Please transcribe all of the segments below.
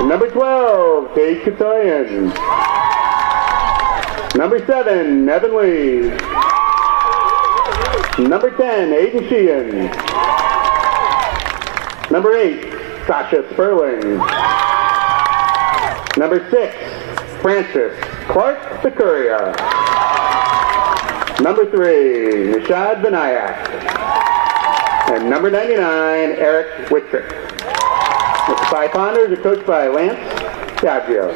Number 12, Tate Katoyan. Number 7, Evan Lee. Number 10, Aiden Sheehan. Number 8, Sasha Sperling. Number 6, Francis Clark Sakuria. Number 3, Nishad Vinayak. And number 99, Eric Whitrick. The Spy Ponders are coached by Lance Gaggio.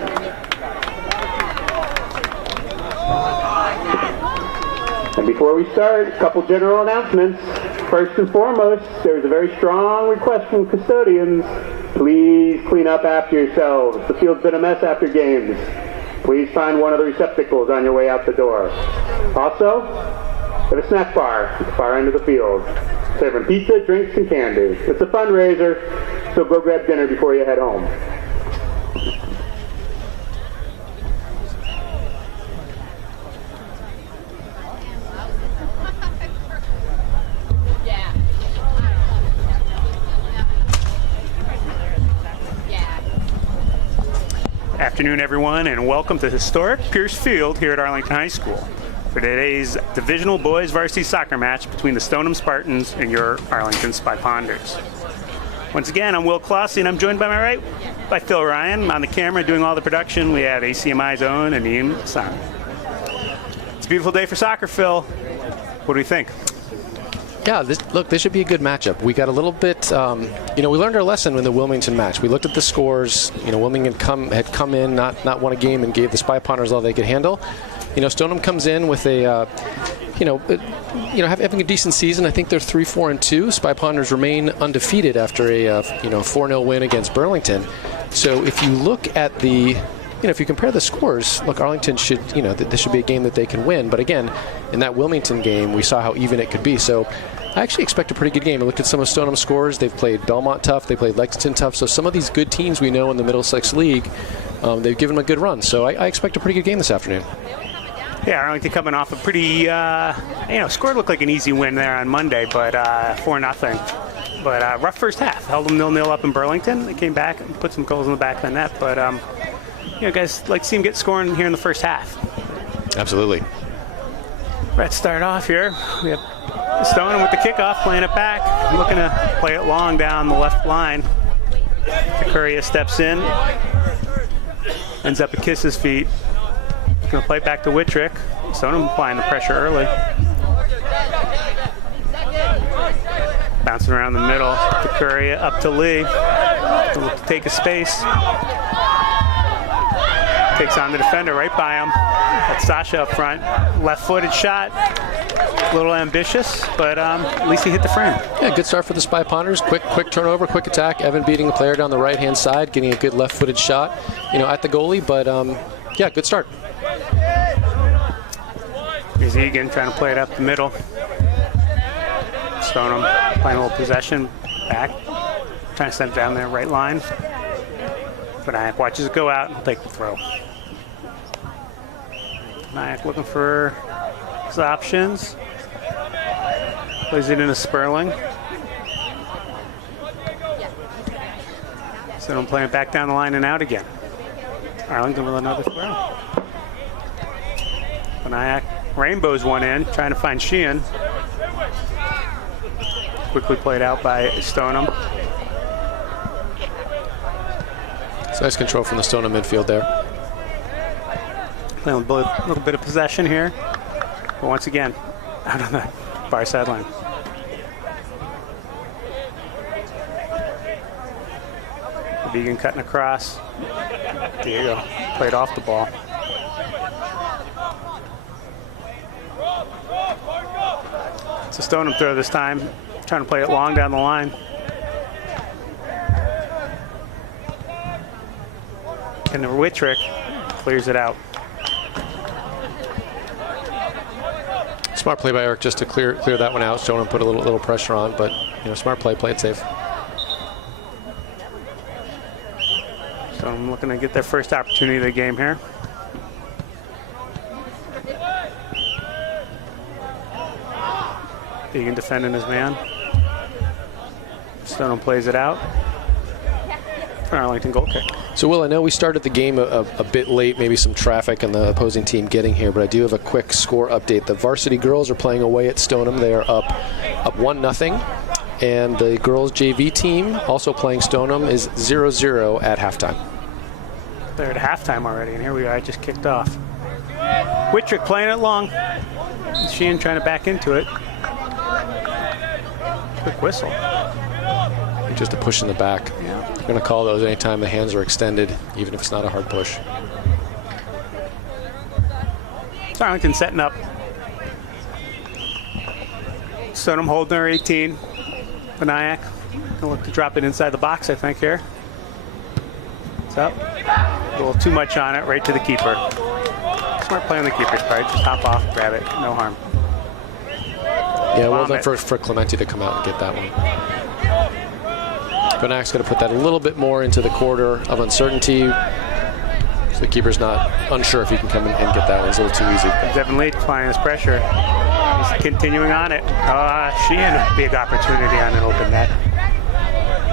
And before we start, a couple general announcements. First and foremost, there's a very strong request from custodians. Please clean up after yourselves. The field's been a mess after games. Please find one of the receptacles on your way out the door. Also, we have a snack bar at the far end of the field, serving pizza, drinks, and candy. It's a fundraiser, so go grab dinner before you head home. Afternoon, everyone, and welcome to historic Pierce Field here at Arlington High School for today's divisional boys varsity soccer match between the Stoneham Spartans and your Arlington Spy Ponders. Once again, I'm Will Clossie, and I'm joined by my right by Phil Ryan. On the camera doing all the production, we have ACMi's own Aneem Hassan. It's a beautiful day for soccer, Phil. What do you think? Yeah, this should be a good matchup. We got a little bit, we learned our lesson in the Wilmington match. We looked at the scores. Wilmington had come in, not won a game, and gave the Spy Ponders all they could handle. Stoneham comes in with a, having a decent season. I think they're 3-4-2. Spy Ponders remain undefeated after a 4-0 win against Burlington. So if you look at the if you compare the scores, look, Arlington should, this should be a game that they can win. But again, in that Wilmington game, we saw how even it could be. So I actually expect a pretty good game. I looked at some of Stoneham's scores. They've played Belmont tough. They played Lexington tough. So some of these good teams we know in the Middlesex League, they've given them a good run. So I expect a pretty good game this afternoon. Yeah, Arlington coming off a pretty, score looked like an easy win there on Monday, but 4-0. But rough first half. Held them 0-0 up in Burlington. They came back and put some goals in the back of the net. But, guys like to see them get scoring here in the first half. Absolutely. Let's start off here. We have Stoneham with the kickoff, playing it back. Looking to play it long down the left line. Sakuria steps in. Ends up at Kiss's feet. Going to play it back to Whitrick. Stoneham applying the pressure early. Bouncing around the middle. Sakuria up to Lee. Look to take a space. Takes on the defender right by him. That's Sasha up front. Left-footed shot. A little ambitious, but at least he hit the frame. Yeah, good start for the Spy Ponders. Quick turnover, quick attack. Evan beating the player down the right-hand side, getting a good left-footed shot, at the goalie. But yeah, good start. Here's Egan trying to play it up the middle. Stoneham playing a little possession back, trying to send it down there right line. Vinayak watches it go out and take the throw. Vinayak looking for his options. Plays it into Sperling. Stoneham playing it back down the line and out again. Arlington with another throw. Vinayak rainbows one in, trying to find Sheehan. Quickly played out by Stoneham. It's nice control from the Stoneham midfield there. Playing a little bit of possession here. But once again, out on the far sideline. Vegan cutting across. Diego played off the ball. It's a Stoneham throw this time. Trying to play it long down the line. And the Whitrick clears it out. Smart play by Eric just to clear that one out. Stoneham put a little pressure on, but smart play it safe. So I'm looking to get their first opportunity of the game here. Egan defending his man. Stoneham plays it out. for an Arlington goal kick. So, Will, I know we started the game a bit late, maybe some traffic and the opposing team getting here, but I do have a quick score update. The varsity girls are playing away at Stoneham. They are up 1-0. And the girls' JV team, also playing Stoneham, is 0-0 at halftime. They're at halftime already, and here we are, just kicked off. Whitrick playing it long. Sheehan trying to back into it. Quick whistle. Just a push in the back. Yeah. They're going to call those anytime the hands are extended, even if it's not a hard push. It's Arlington setting up. Stoneham holding their 18. Benayak gonna look to drop it inside the box, I think, here. It's up. A little too much on it, right to the keeper. Smart play on the keeper's part. Just hop off, grab it, no harm. Yeah, well done for Clementi to come out and get that one. Benak's going to put that a little bit more into the quarter of uncertainty. So the keeper's not unsure if he can come in and get that one. It's a little too easy. Devin Lee applying his pressure. He's continuing on it. Sheehan, a big opportunity on an open net.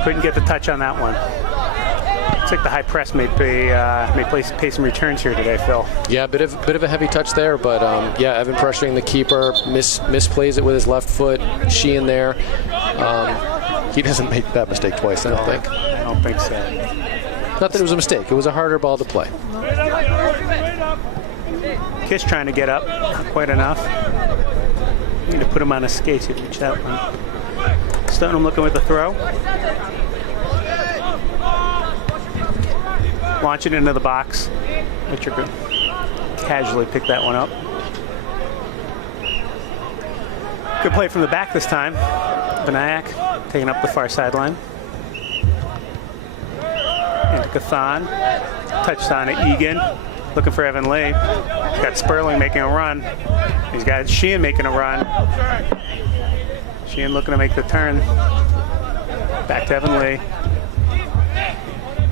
Couldn't get the touch on that one. Looks like the high press may pay some returns here today, Phil. Yeah, bit of a heavy touch there, but yeah, Evan pressuring the keeper, misplays it with his left foot. Sheehan there. He doesn't make that mistake twice, I don't think. I don't think so. Not that it was a mistake. It was a harder ball to play. Kish trying to get up. Not quite enough. Need to put him on his skates to reach that one. Stoneham looking with the throw. Launch it into the box. Richard casually pick that one up. Good play from the back this time. Benayak taking up the far sideline. Into Cathan. Touched on to Egan. Looking for Evan Lee. He's got Sperling making a run. He's got Sheehan making a run. Sheehan looking to make the turn. Back to Evan Lee.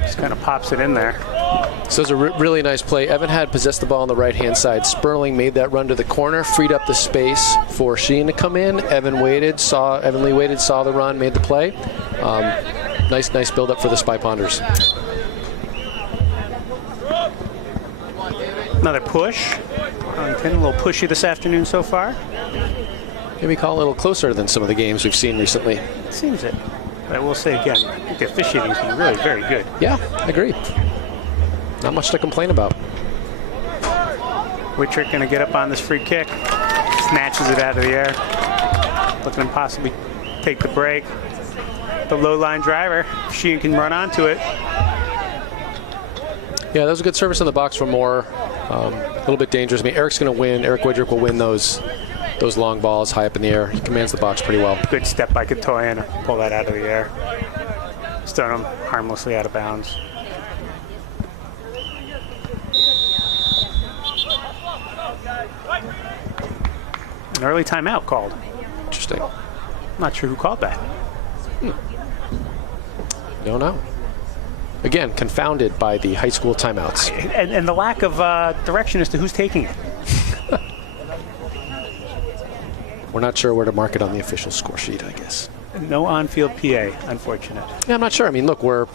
Just kind of pops it in there. So it's a really nice play. Evan had possessed the ball on the right-hand side. Sperling made that run to the corner, freed up the space for Sheehan to come in. Evan Lee waited, saw the run, made the play. Nice build-up for the Spy Ponders. Another push. Arlington, a little pushy this afternoon so far. Maybe call a little closer than some of the games we've seen recently. It seems it. But I will say again, I think the officiating has been really very good. Yeah, I agree. Not much to complain about. Whitrick going to get up on this free kick. Snatches it out of the air. Looking to possibly take the break. The low line driver. Sheehan can run onto it. Yeah, that was a good service in the box for Moore. A little bit dangerous. I mean, Eric's going to win. Eric Whitrick will win those long balls high up in the air. He commands the box pretty well. Good step by Katoyan to pull that out of the air. Stoneham harmlessly out of bounds. An early timeout called. Interesting. Not sure who called that. Don't know. Again, confounded by the high school timeouts. And the lack of direction as to who's taking it. We're not sure where to mark it on the official score sheet, I guess. No on-field PA, unfortunate. Yeah, I'm not sure. I mean, look, we're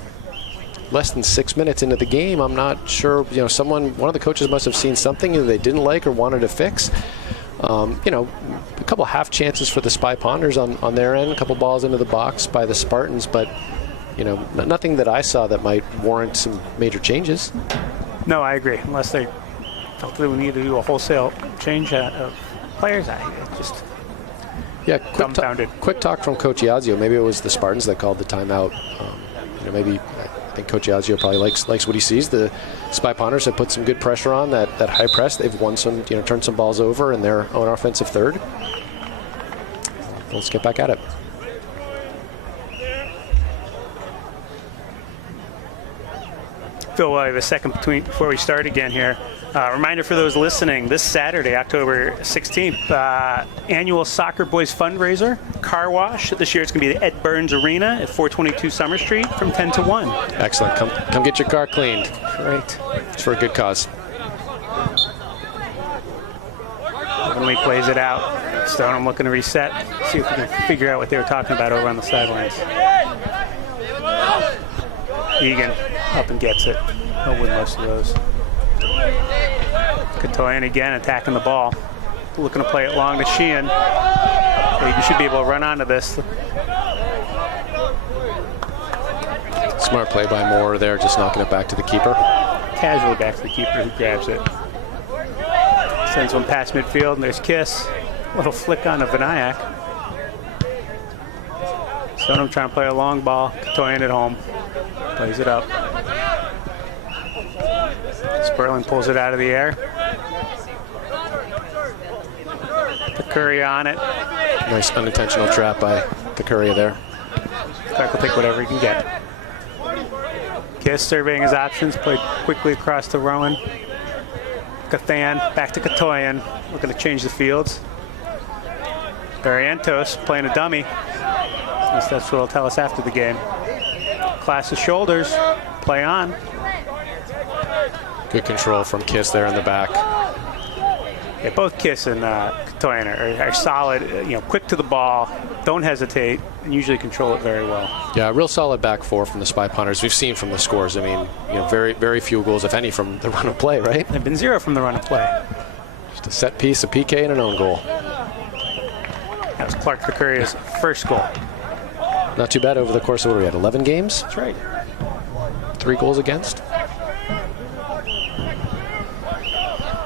less than 6 minutes into the game. I'm not sure, one of the coaches must have seen something that they didn't like or wanted to fix. A couple half chances for the Spy Ponders on their end, a couple balls into the box by the Spartans, but nothing that I saw that might warrant some major changes. No, I agree. Unless they felt they would need to do a wholesale change of players, dumbfounded. Quick talk from Coach Iazio. Maybe it was the Spartans that called the timeout. Maybe I think Coach Iazio probably likes what he sees. The Spy Ponders have put some good pressure on that high press. They've won some, turned some balls over in their own offensive third. Let's get back at it. Phil, I have a second before we start again here. Reminder for those listening, this Saturday, October 16th, annual Soccer Boys fundraiser, car wash. This year it's going to be the Ed Burns Arena at 422 Summer Street from 10 to 1. Excellent. Come get your car cleaned. Great. It's for a good cause. When we plays it out, Stoneham looking to reset, see if we can figure out what they were talking about over on the sidelines. Egan up and gets it. He'll win most of those. Katoyan again attacking the ball. Looking to play it long to Sheehan. You should be able to run onto this. Smart play by Moore there, just knocking it back to the keeper. Casually back to the keeper who grabs it. Sends one past midfield, and there's Kiss. Little flick on to Vinayak. Stoneham trying to play a long ball. Katoyan at home. Plays it up. Sperling pulls it out of the air. The Curry on it. Nice unintentional trap by the Curry there. Clark will take whatever he can get. Kiss surveying his options, played quickly across to Rowan. Kathan back to Katoyan, looking to change the fields. Barrientos playing a dummy. At least that's what he'll tell us after the game. Class of shoulders, play on. Good control from Kiss there in the back. Yeah, both Kiss and Katoyan are solid, quick to the ball, don't hesitate, and usually control it very well. Yeah, real solid back four from the Spy Pounders. We've seen from the scores. I mean, very, very few goals, if any, from the run of play, right? They've been 0 from the run of play. Just a set piece, a PK, and an own goal. That was Clark Vicuria's first goal. Not too bad over the course of what we had, 11 games? That's right. 3 goals against.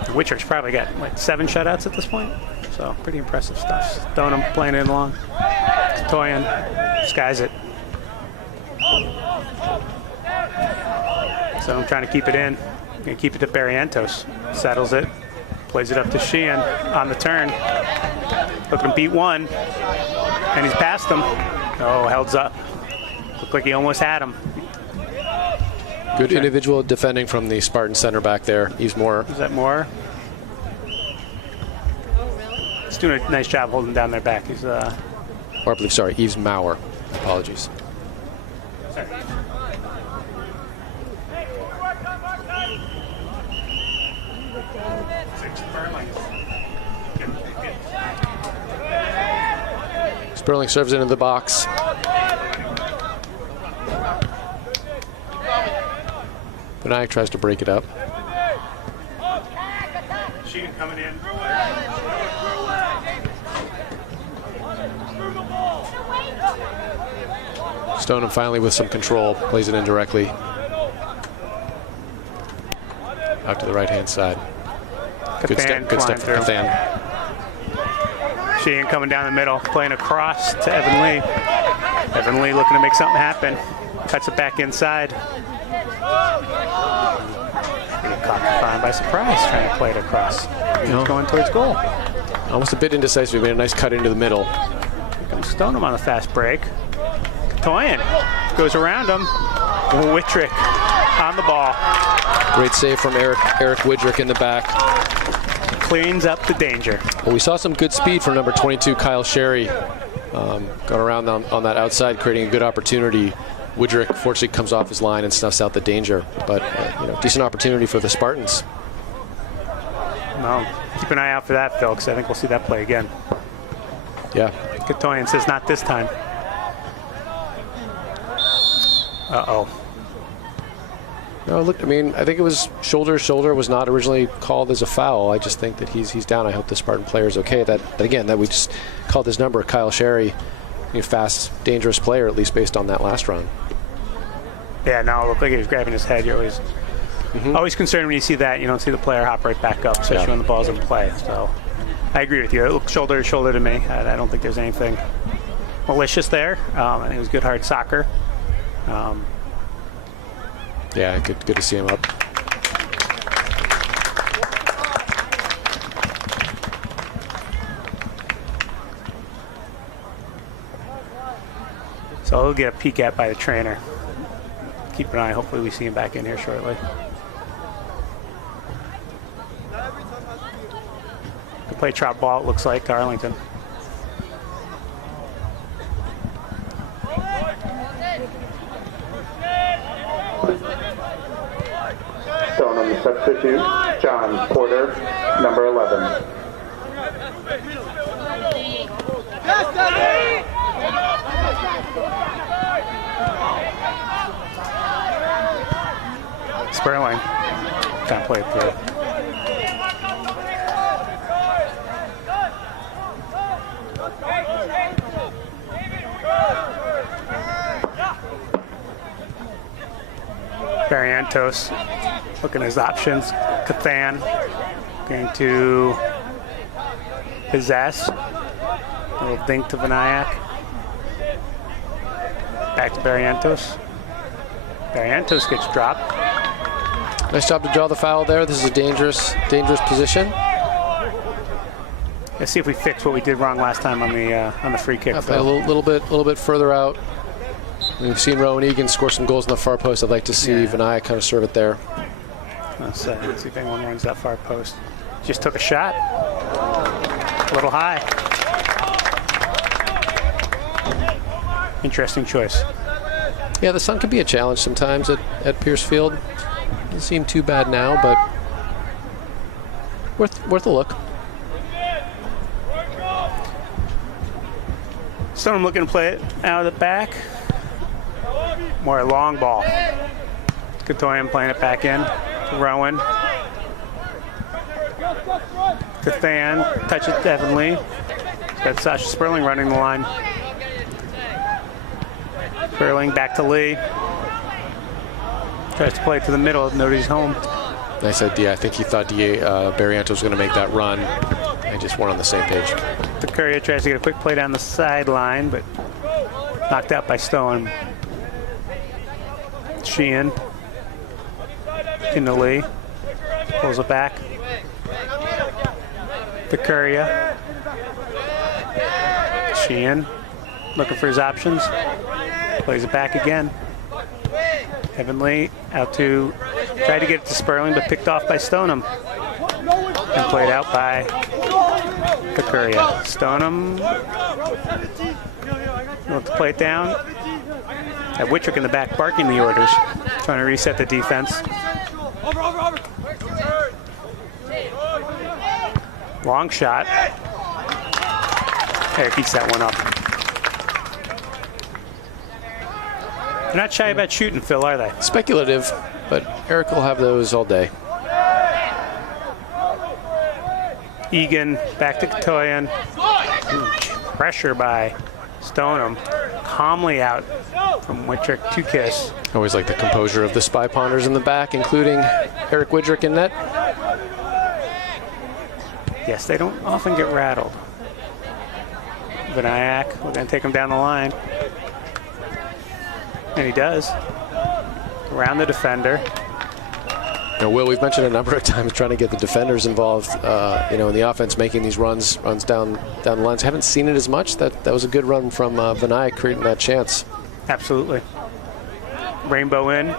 Whitchurch probably got like 7 shutouts at this point, so pretty impressive stuff. Stoneham playing in long. Katoyan skies it. So I'm trying to keep it in. Gonna keep it to Barrientos. Settles it. Plays it up to Sheehan on the turn. Looking to beat one, and he's past him. Oh, held up. Looked like he almost had him. Good individual defending from the Spartan center back there. Yves Moore. Is that Moore? He's doing a nice job holding down their back. He's Or I believe, sorry, Yves Maurer. Apologies. sorry. Sperling serves into the box. Vinayak tries to break it up. Sheehan coming in. Stoneham finally with some control, plays it in directly. Out to the right-hand side. Good step from Kathan. Sheehan coming down the middle, playing across to Evan Lee. Evan Lee looking to make something happen. Cuts it back inside. Caught fine by surprise, trying to play it across. Going towards goal. Almost a bit indecisive. He made a nice cut into the middle. Here comes Stoneham on the fast break. Katoyan goes around him. Whitrick on the ball. Great save from Eric Widrick in the back. Cleans up the danger. Well, we saw some good speed from number 22, Kyle Sherry. Going around on that outside, creating a good opportunity. Widrick fortunately comes off his line and snuffs out the danger. But decent opportunity for the Spartans. Well, keep an eye out for that, Phil, because I think we'll see that play again. Yeah. Katoyan says not this time. Uh-oh. No, look, I mean, I think it was shoulder was not originally called as a foul. I just think that he's down. I hope the Spartan player is okay. That we just called his number, Kyle Sherry, fast, dangerous player, at least based on that last run. Yeah, no, it looked like he was grabbing his head. You're always concerned when you see that. You don't see the player hop right back up, especially when the ball's in play. So I agree with you. It looked shoulder to shoulder to me. I don't think there's anything malicious there. I think it was good, hard soccer. Yeah, good to see him up. So he'll get a peek at by the trainer. Keep an eye. Hopefully we see him back in here shortly. Good play trap ball, it looks like, to Arlington. Stoneham substitute, John Porter, number 11. Sperling. Can't play it through. Barrientos looking at his options. Cathan going to possess. A little dink to Vinayak. Back to Barrientos. Barrientos gets dropped. Nice job to draw the foul there. This is a dangerous position. Let's see if we fix what we did wrong last time on the free kick. A little bit further out. We've seen Rowan Egan score some goals in the far post. I'd like to see Vinayak kind of serve it there. Let's see if anyone runs that far post. Just took a shot. A little high. Interesting choice. Yeah, the sun can be a challenge sometimes at Pierce Field. Doesn't seem too bad now, but worth a look. Stoneham looking to play it out of the back. More a long ball. Katoyan playing it back in to Rowan. Cathan, touch it to Evan Lee. Got Sasha Sperling running the line. Sperling back to Lee. Tries to play it to the middle. Nobody's home. Nice idea. I think he thought Barrientos was going to make that run. They just weren't on the same page. The Courier tries to get a quick play down the sideline, but knocked out by Stone. Sheehan into Lee. Pulls it back. The Courier. Sheehan looking for his options. Plays it back again. Evan Lee out to try to get it to Sperling, but picked off by Stoneham. And played out by the Courier. Stoneham will play it down. At Wittrick in the back barking the orders, trying to reset the defense. Long shot. Eric eats that one up. They're not shy about shooting, Phil, are they? Speculative, but Eric will have those all day. Egan back to Katoyan. Pressure by Stoneham. Calmly out from Wittrick to Kiss. Always like the composure of the Spy Ponders in the back, including Eric Wittrick in net. Yes, they don't often get rattled. Vinayak, we're going to take him down the line. And he does. Around the defender. Will, we've mentioned a number of times trying to get the defenders involved, in the offense, making these runs down the lines. Haven't seen it as much. That was a good run from Vinayak, creating that chance. Absolutely. Rainbow in.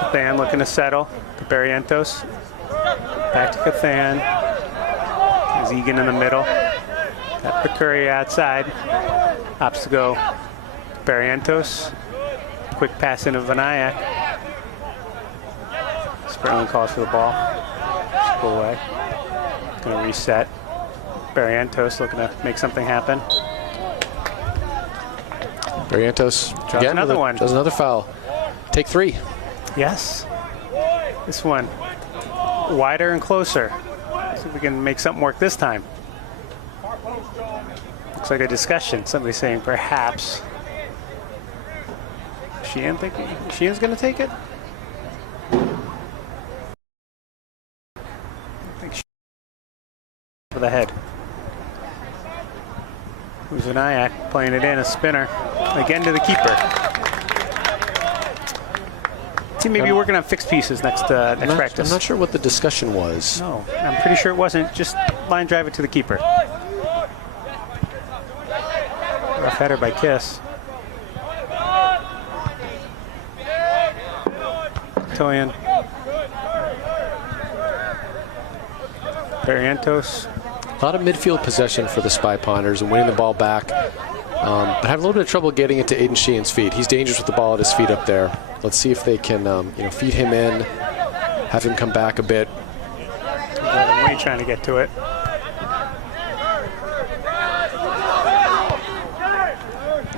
Cathan looking to settle. To Barrientos. Back to Cathan. There's Egan in the middle. Got Picuri outside. Opts to go. Barrientos. Quick pass into Vinayak. Sperling calls for the ball. Just pull away. Going to reset. Barrientos looking to make something happen. Barrientos draws another one. Does another foul. Take 3. Yes. This one wider and closer. See if we can make something work this time. Looks like a discussion. Somebody saying perhaps. Sheehan thinking Sheehan's going to take it. For the head. Vinayak playing it in, a spinner. Again to the keeper. Team may be working on fixed pieces next practice. I'm not sure what the discussion was. No, I'm pretty sure it wasn't. Just line drive it to the keeper. Rough header by Kiss. Toyan. Barrientos. A lot of midfield possession for the Spy Ponders and winning the ball back. But have a little bit of trouble getting it to Aiden Sheehan's feet. He's dangerous with the ball at his feet up there. Let's see if they can feed him in, have him come back a bit. Way trying to get to it.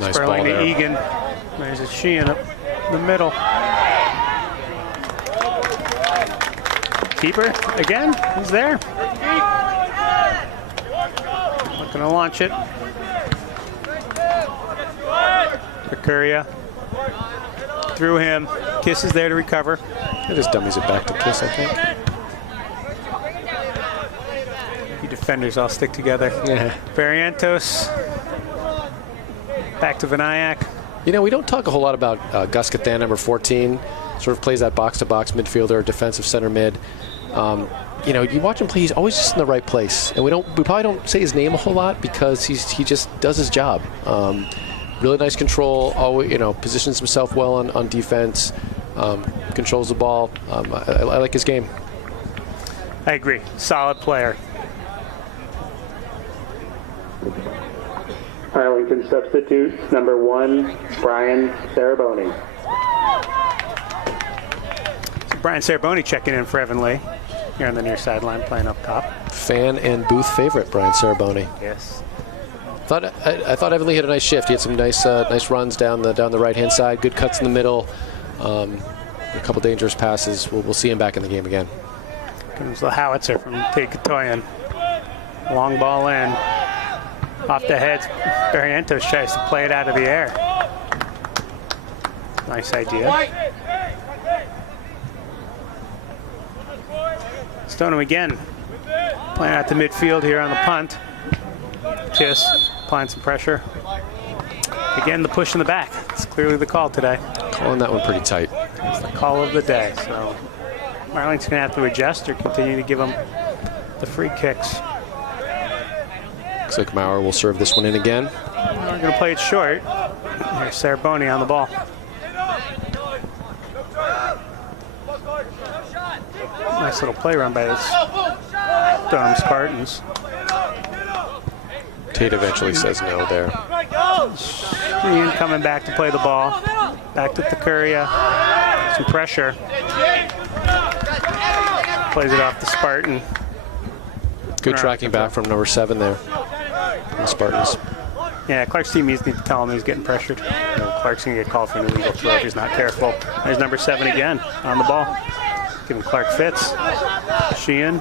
Nice Sperling ball there. to Egan. There's a Sheehan up the middle. Keeper again. He's there. Not going to launch it. Mercuria through him. Kiss is there to recover. It just dummies it back to Kiss, I think. You defenders all stick together. Yeah. Barrientos. Back to Vinayak. You know, we don't talk a whole lot about Gus Cathan, number 14. Sort of plays that box-to-box midfielder, defensive center mid. You know, you watch him play; he's always just in the right place. And we probably don't say his name a whole lot because he just does his job. Really nice control. Always, you know, positions himself well on defense. Controls the ball. I like his game. I agree. Solid player. Arlington substitute, number 1, Brian Saraboni. So Brian Saraboni checking in for Evan Lee here on the near sideline, playing up top. Fan and booth favorite, Brian Saraboni. Yes. I thought Evan Lee had a nice shift. He had some nice runs down the right-hand side, good cuts in the middle, a couple dangerous passes. We'll see him back in the game again. Comes the howitzer from Tate Katoyan. Long ball in. Off the heads. Barrientos tries to play it out of the air. Nice idea. Stoneham again. Playing out to midfield here on the punt. Kiss. Applying some pressure. Again, the push in the back. It's clearly the call today. Calling that one pretty tight. It's the call of the day. So Arlington's going to have to adjust or continue to give them the free kicks. Looks like Maurer will serve this one in again. We're going to play it short. Here's Saraboni on the ball. Nice little play run by the Stoneham Spartans. Tate eventually says no there. Ian coming back to play the ball. Back to Mercuria. Some pressure. Plays it off the Spartan. Good tracking back from number 7 there. The Spartans. Yeah, Clark's teammates need to tell him he's getting pressured. You know, Clark's going to get called for an illegal throw if he's not careful. There's number 7 again on the ball. Giving Clark fits. Sheehan.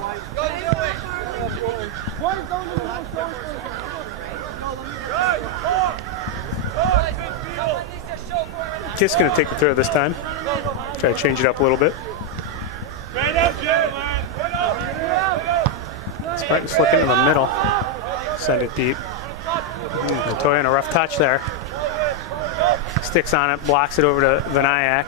Kiss going to take the throw this time. Try to change it up a little bit. Spartans flicking in the middle. Send it deep. Katoyan, a rough touch there. Sticks on it, blocks it over to Vinayak.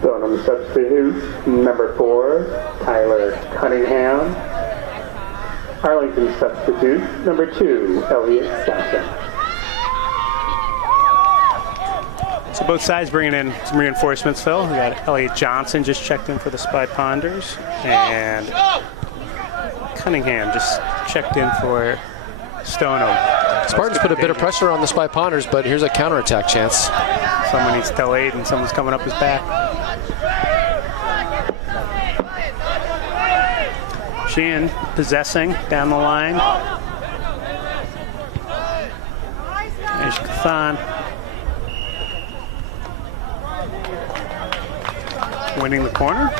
Stoneham substitute, number 4, Tyler Cunningham. Arlington substitute, number 2, Elliot Johnson. So both sides bringing in some reinforcements, Phil. We got Elliot Johnson just checked in for the Spy Ponders, and Cunningham just checked in for Stoneham. Spartans put a bit of pressure on the Spy Ponders, but here's a counterattack chance. Someone needs to tell Aiden someone's coming up his back. Sheehan possessing down the line. There's Kathan. Winning the corner.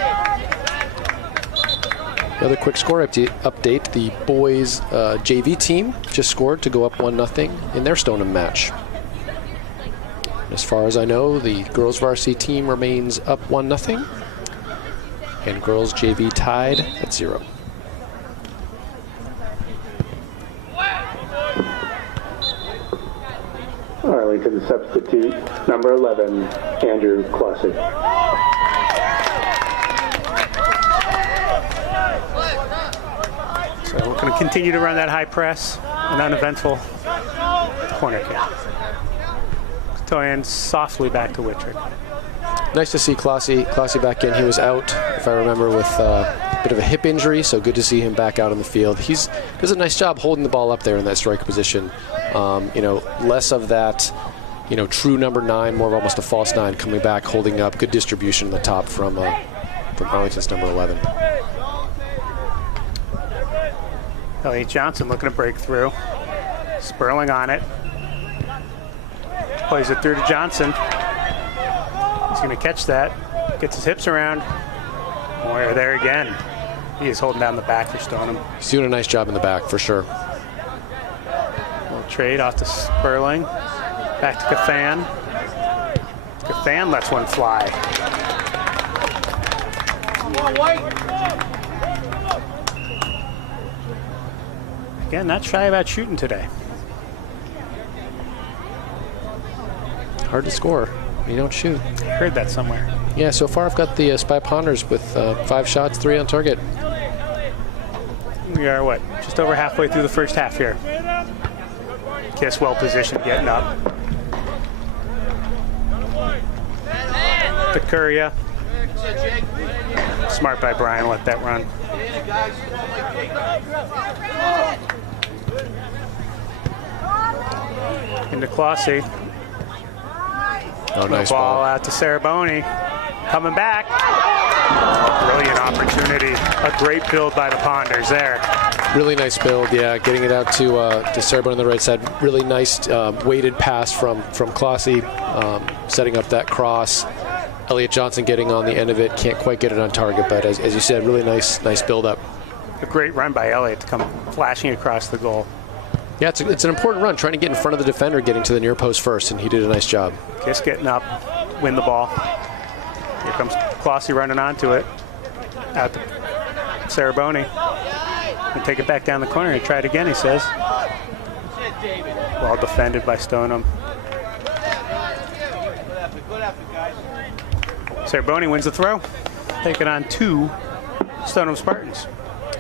Another quick score update. The boys JV team just scored to go up 1-0 in their Stoneham match. As far as I know, the girls varsity team remains up 1-0, and girls JV tied at 0. Arlington substitute, number 11, Andrew Clausen. So we're going to continue to run that high press, an uneventful corner kick. Katoyan softly back to Wittrig. Nice to see Classy back in. He was out, if I remember, with a bit of a hip injury, so good to see him back out on the field. He does a nice job holding the ball up there in that striker position. You know, less of that true number 9, more of almost a false 9, coming back, holding up. Good distribution in the top from Arlington's number 11. Elliot Johnson looking to break through. Sperling on it. Plays it through to Johnson. He's going to catch that. Gets his hips around. Moyer there again. He is holding down the back for Stoneham. He's doing a nice job in the back, for sure. Little trade off to Sperling. Back to Cathan. Cathan lets one fly. Again, not shy about shooting today. Hard to score when you don't shoot. Heard that somewhere. Yeah, so far I've got the Spy Ponders with 5 shots, 3 on target. We are, just over halfway through the first half here. Kiss well positioned, getting up. Curia. Smart by Brian, let that run. Into Clossy. Oh, nice ball ball. out to Saraboni. Coming back. Brilliant opportunity. A great build by the Ponders there. Really nice build, yeah. Getting it out to Saraboni on the right side. Really nice weighted pass from Clossy, setting up that cross. Elliot Johnson getting on the end of it. Can't quite get it on target, but as you said, really nice build up. A great run by Elliot to come flashing across the goal. Yeah, it's an important run, trying to get in front of the defender, getting to the near post first, and he did a nice job. Kiss getting up, win the ball. Here comes Clossy running onto it. Out to Saraboni. And take it back down the corner and try it again, he says. Well defended by Stoneham. Saraboni wins the throw. Taking on 2 Stoneham Spartans.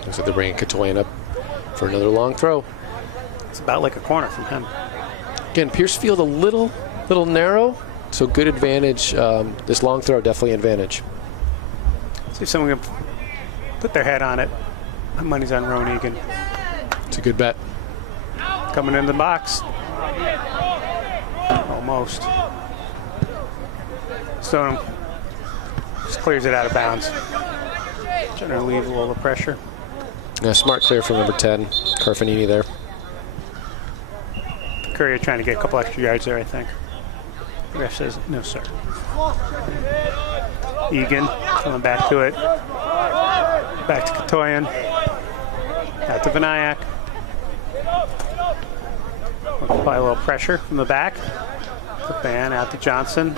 Looks like they're bringing Katoyan up for another long throw. It's about like a corner from him. Again, Pierce Field a little narrow, so good advantage. This long throw, definitely advantage. See if someone can put their head on it. My money's on Rowan Egan. It's a good bet. Coming in the box. Almost. Stoneham just clears it out of bounds. Trying to relieve a little of pressure. Yeah, smart clear from number 10, Carfanini there. Courier trying to get a couple extra yards there, I think. The ref says, no, sir. Egan coming back to it. Back to Katoyan. Out to Vinayak. Apply a little pressure from the back. The fan out to Johnson.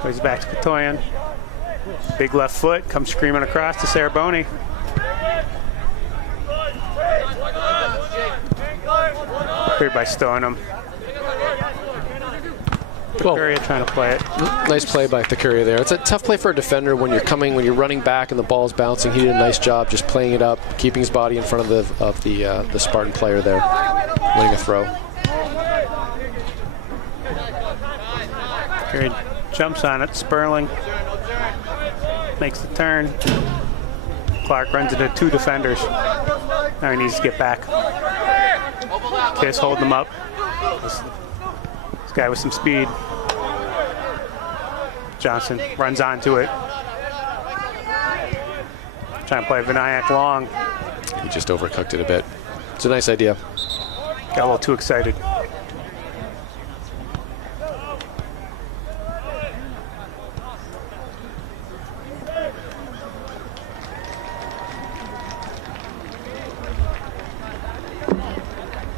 Plays back to Katoyan. Big left foot, comes screaming across to Saraboni. Cleared by Stoneham. Curia trying to play it. Nice play by Curia there. It's a tough play for a defender when you're running back and the ball's bouncing. He did a nice job just playing it up, keeping his body in front of the Spartan player there, winning a throw. Curia jumps on it. Sperling makes the turn. Clark runs into 2 defenders. Now he needs to get back. Kiss holding him up. This guy with some speed. Johnson runs onto it. Trying to play Vinayak long. He just overcooked it a bit. It's a nice idea. Got a little too excited.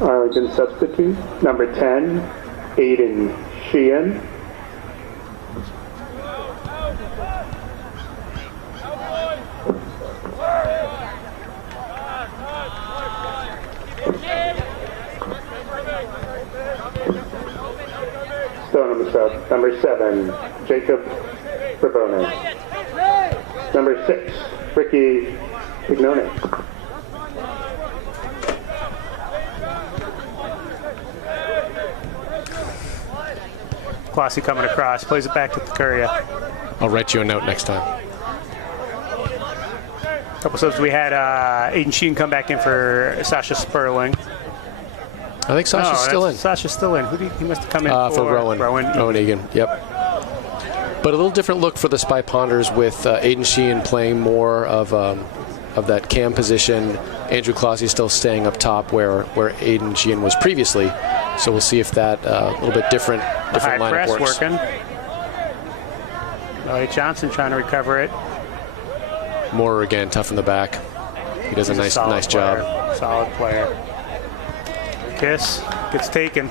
Arlington substitute, number 10, Aiden Sheehan. Stoneham sub, number 7, Jacob Rabone. Number 6, Ricky Pignone. Clossy coming across, plays it back to Curia. I'll write you a note next time. Couple subs we had Aiden Sheen come back in for Sasha Sperling. I think Sasha's still in. Sasha's still in. He must have come in for Rowan. Rowan Egan. Yep. But a little different look for the Spy Ponders with Aiden Sheehan playing more of that cam position. Andrew Clossy still staying up top where Aiden Sheehan was previously. So we'll see if that a little bit different high lineup press works. Working. Elliot Johnson trying to recover it. Moorer again, tough in the back. He does a nice job. Solid player. Kiss gets taken.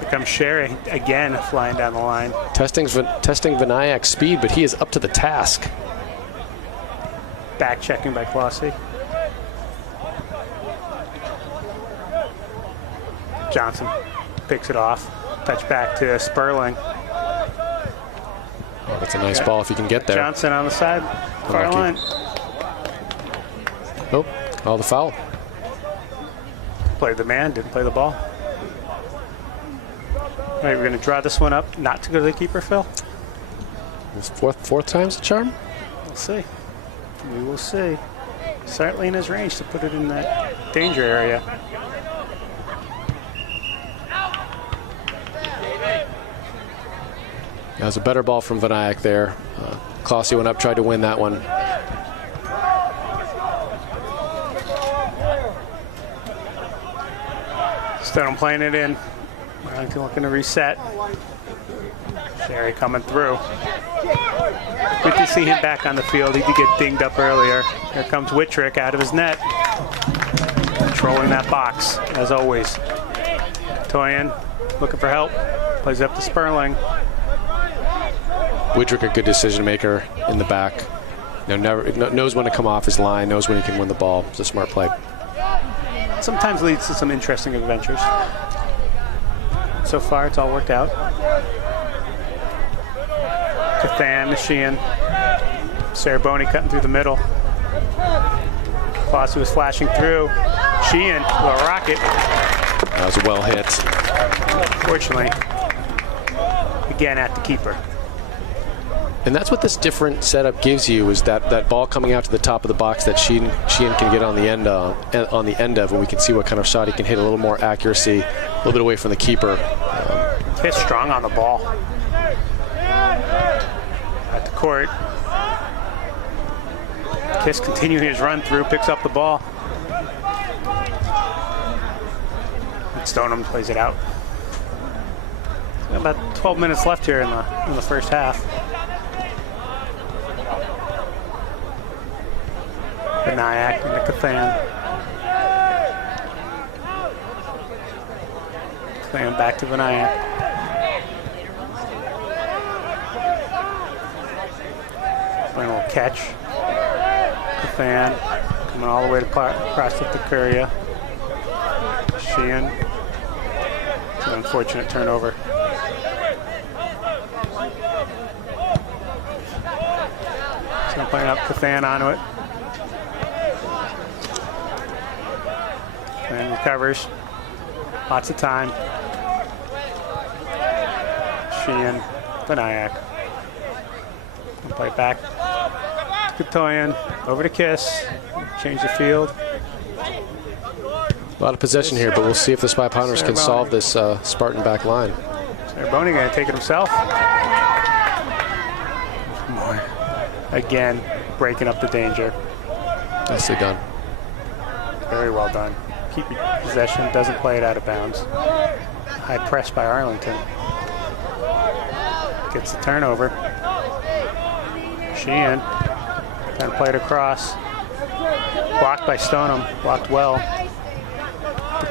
Here comes Sherry again, flying down the line. Testing Vinayak's speed, but he is up to the task. Back checking by Clossy. Johnson picks it off. Touch back to Sperling. Oh, that's a nice ball if he can get there. Johnson on the side, far line. Oh, all the foul. Played the man, didn't play the ball. All right, we're going to draw this one up, not to go to the keeper, Phil. This fourth time's the charm? We'll see. We will see. Certainly in his range to put it in that danger area. That was a better ball from Vinayak there. Clossy went up, tried to win that one. Stoneham playing it in. Arlington looking to reset. Sherry coming through. Good to see him back on the field. He did get dinged up earlier. Here comes Wittrick out of his net. Controlling that box, as always. Toyin looking for help. Plays up to Sperling. Wittrick, a good decision maker in the back. Knows when to come off his line, knows when he can win the ball. It's a smart play. Sometimes leads to some interesting adventures. So far, it's all worked out. Cathan, Sheehan. Saraboni cutting through the middle. Clossy was flashing through. Sheehan with a rocket. That was well hit. Fortunately, again at the keeper. And that's what this different setup gives you, is that ball coming out to the top of the box that Sheehan can get on the end of, and we can see what kind of shot he can hit, a little more accuracy, a little bit away from the keeper. Kiss strong on the ball. At the court. Kiss continuing his run through, picks up the ball. And Stoneham plays it out. About 12 minutes left here in the first half. Vinayak and Cathan. Cathan back to Vinayak. Playing a little catch. Cathan coming all the way across to Curia. Sheehan. It's an unfortunate turnover. So playing up Cathan onto it. And recovers. Lots of time. Sheehan, Vinayak. And play back to Katoyan. Over to Kiss. Change the field. A lot of possession here, but we'll see if the Spy Ponders can solve this Spartan back line. Saraboni going to take it himself. More. Again, breaking up the danger. Nicely done. Very well done. Keep possession, doesn't play it out of bounds. High press by Arlington. Gets the turnover. Sheehan trying to play it across. Blocked by Stoneham. Blocked well.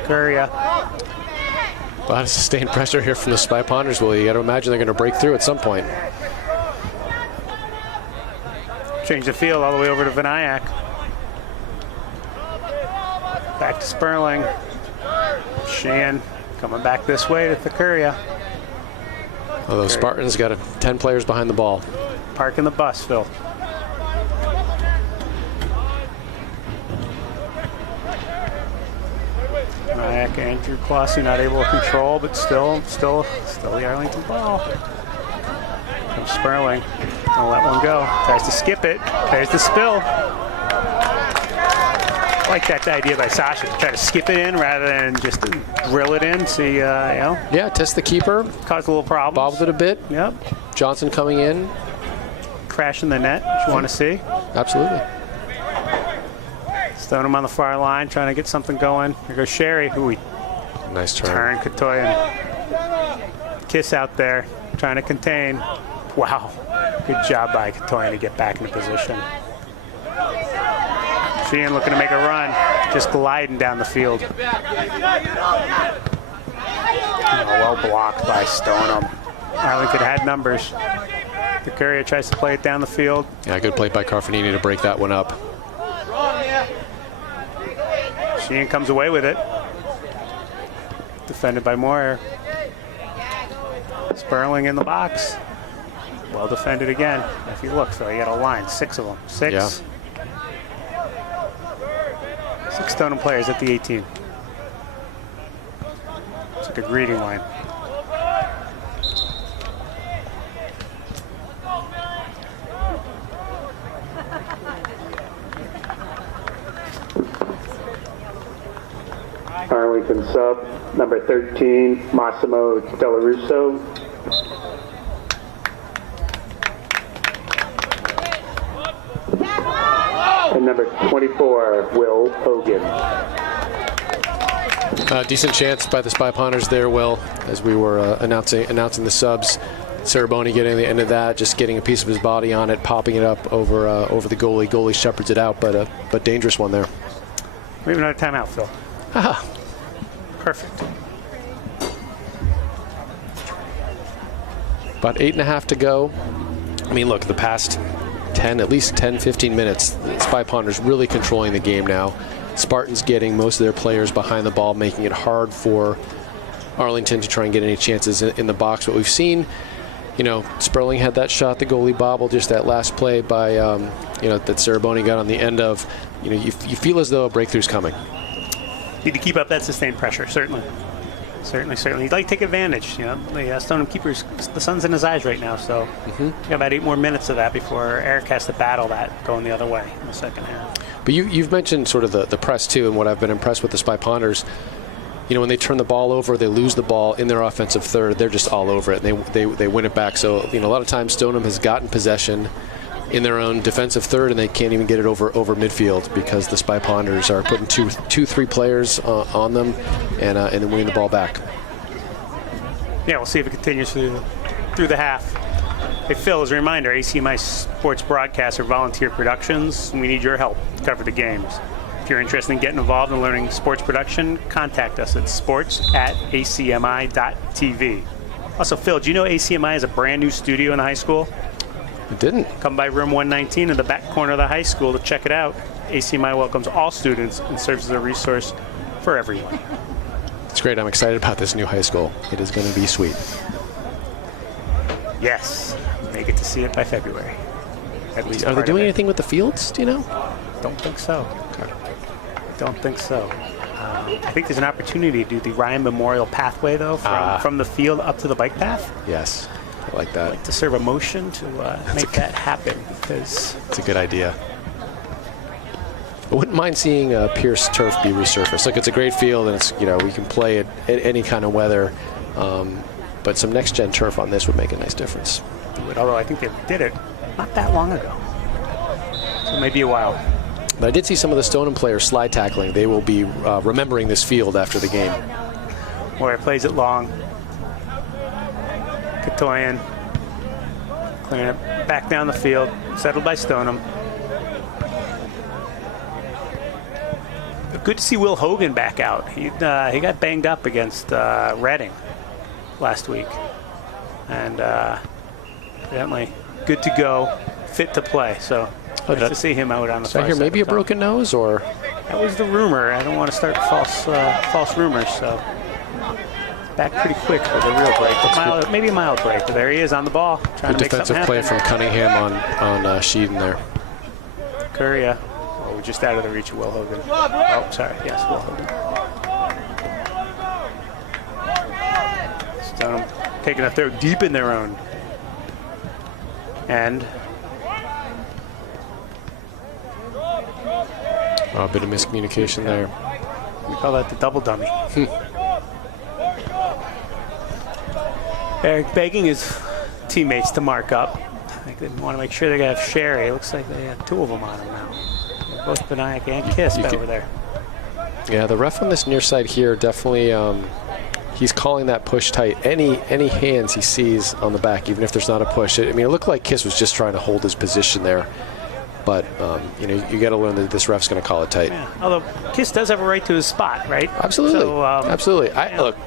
Curia. A lot of sustained pressure here from the Spy Ponders. Well, you got to imagine they're going to break through at some point. Change the field all the way over to Vinayak. Back to Sperling. Sheehan coming back this way to Curia. Although Spartans got 10 players behind the ball. Parking the bus, Phil. Vinayak, Andrew Clossy not able to control, but still the Arlington ball. From Sperling. Gonna let one go. Tries to skip it. There's the spill. like that idea by Sasha to try to skip it in rather than just drill it in. See, Yeah, test the keeper. Cause a little problem. Bobbled it a bit. Yep. Johnson coming in. Crashing the net, which you want to see. Absolutely. Stoneham on the far line, trying to get something going. Here goes Sherry. Ooh, Nice turn. Katoyan. Kiss out there, trying to contain. Wow. Good job by Katoyan to get back into position. Sheehan looking to make a run, just gliding down the field. Well blocked by Stoneham. Arlington had numbers. The Courier tries to play it down the field. Yeah, good play by Carfanini to break that one up. Sheehan comes away with it. Defended by Moyer. Sperling in the box. Well defended again. If you look, Phil, you got a line, 6 of them. 6. Yeah. 6 Stoneham players at the 18. It's like a greeting line. Arlington sub, number 13, Massimo Delarusso. And number 24, Will Hogan. Decent chance by the Spy Ponders there, Will, as we were announcing the subs. Ceraboni getting the end of that, just getting a piece of his body on it, popping it up over the goalie. Goalie shepherds it out, but dangerous one there. We have another timeout, Phil. Haha. Perfect. About 8.5 to go. I mean, look, the past at least 10, 15 minutes, the Spy Ponders really controlling the game now. Spartans getting most of their players behind the ball, making it hard for Arlington to try and get any chances in the box. But we've seen, Sperling had that shot, the goalie bobble, just that last play by, that Ceraboni got on the end of. You feel as though a breakthrough's coming. Need to keep up that sustained pressure, certainly. Certainly. You'd like to take advantage. The Stoneham keeper's, the sun's in his eyes right now, so you got about 8 more minutes of that before Eric has to battle that going the other way in the second half. But you've mentioned sort of the press, too, and what I've been impressed with the Spy Ponders. When they turn the ball over, they lose the ball in their offensive third, they're just all over it, and they win it back. So, a lot of times Stoneham has gotten possession in their own defensive third, and they can't even get it over midfield because the Spy Ponders are putting 2-3 players on them and then winning the ball back. Yeah, we'll see if it continues through the half. Hey, Phil, as a reminder, ACMi Sports Broadcasts are volunteer productions, and we need your help to cover the games. If you're interested in getting involved in learning sports production, contact us at sports@acmi.tv. Also, Phil, do you know ACMi is a brand new studio in the high school? It didn't. Come by room 119 in the back corner of the high school to check it out. ACMi welcomes all students and serves as a resource for everyone. It's great. I'm excited about this new high school. It is going to be sweet. Yes. May get to see it by February. At least Are they doing anything with the fields? Do you know? Don't think so. Okay. Don't think so. I think there's an opportunity to do the Ryan Memorial Pathway, though, from the field up to the bike path. Yes. I like that. I'd like to serve a motion to make that happen, because it's a good idea. I wouldn't mind seeing Pierce turf be resurfaced. Look, it's a great field, and it's we can play it at any kind of weather. But some next-gen turf on this would make a nice difference. Although I think they did it not that long ago, so maybe a while. But I did see some of the Stoneham players slide tackling. They will be remembering this field after the game. Moyer plays it long. Katoyan clearing it back down the field, settled by Stoneham. Good to see Will Hogan back out. He got banged up against Reading last week, and evidently good to go, fit to play. So nice to see him out on the far side. Maybe a broken nose, or that was the rumor. I don't want to start false rumors. So back pretty quick for the real break. Maybe a mild break. But there he is on the ball, trying to make something happen. Good defensive play from Cunningham on Sheeden there. Courier. Oh, we're just out of the reach of Will Hogan. Oh, sorry. Yes, Will Hogan. Stoneham taking a throw deep in their own. And A bit of miscommunication there. We call that the double dummy. Eric begging his teammates to mark up. I think they want to make sure they have Sherry. It looks like they have 2 of them on him now. Both Benayak and Kiss over there. Yeah, the ref on this near side here definitely, he's calling that push tight. Any hands he sees on the back, even if there's not a push. I mean, it looked like Kiss was just trying to hold his position there. But, you know, you got to learn that this ref's going to call it tight. Yeah. Although Kiss does have a right to his spot, right? Absolutely. So, absolutely. Look,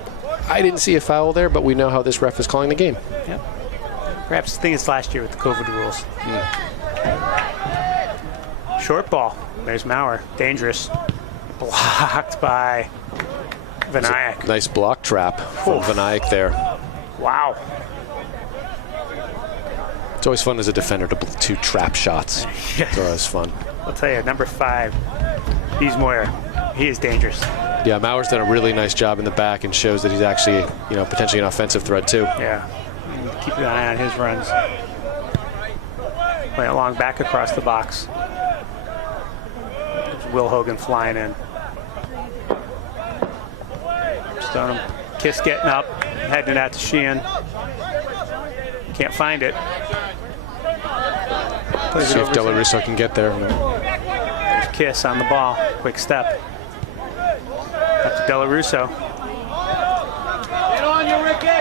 I didn't see a foul there, but we know how this ref is calling the game. Yep. Perhaps the thing is last year with the COVID rules. Short ball. There's Maurer. Dangerous. Blocked by Benayak. Nice block trap from Benayak there. Wow. It's always fun as a defender to trap shots. Yes. It's always fun. I'll tell you, number 5, he's Moyer. He is dangerous. Yeah, Maurer's done a really nice job in the back and shows that he's actually, you know, potentially an offensive threat too. Yeah. Keep an eye on his runs. Play it long back across the box. There's Will Hogan flying in. Stoneham. Kiss getting up, heading it out to Sheehan. Can't find it. See if Della Russo can get there. There's Kiss on the ball. Quick step. Up to Della Russo.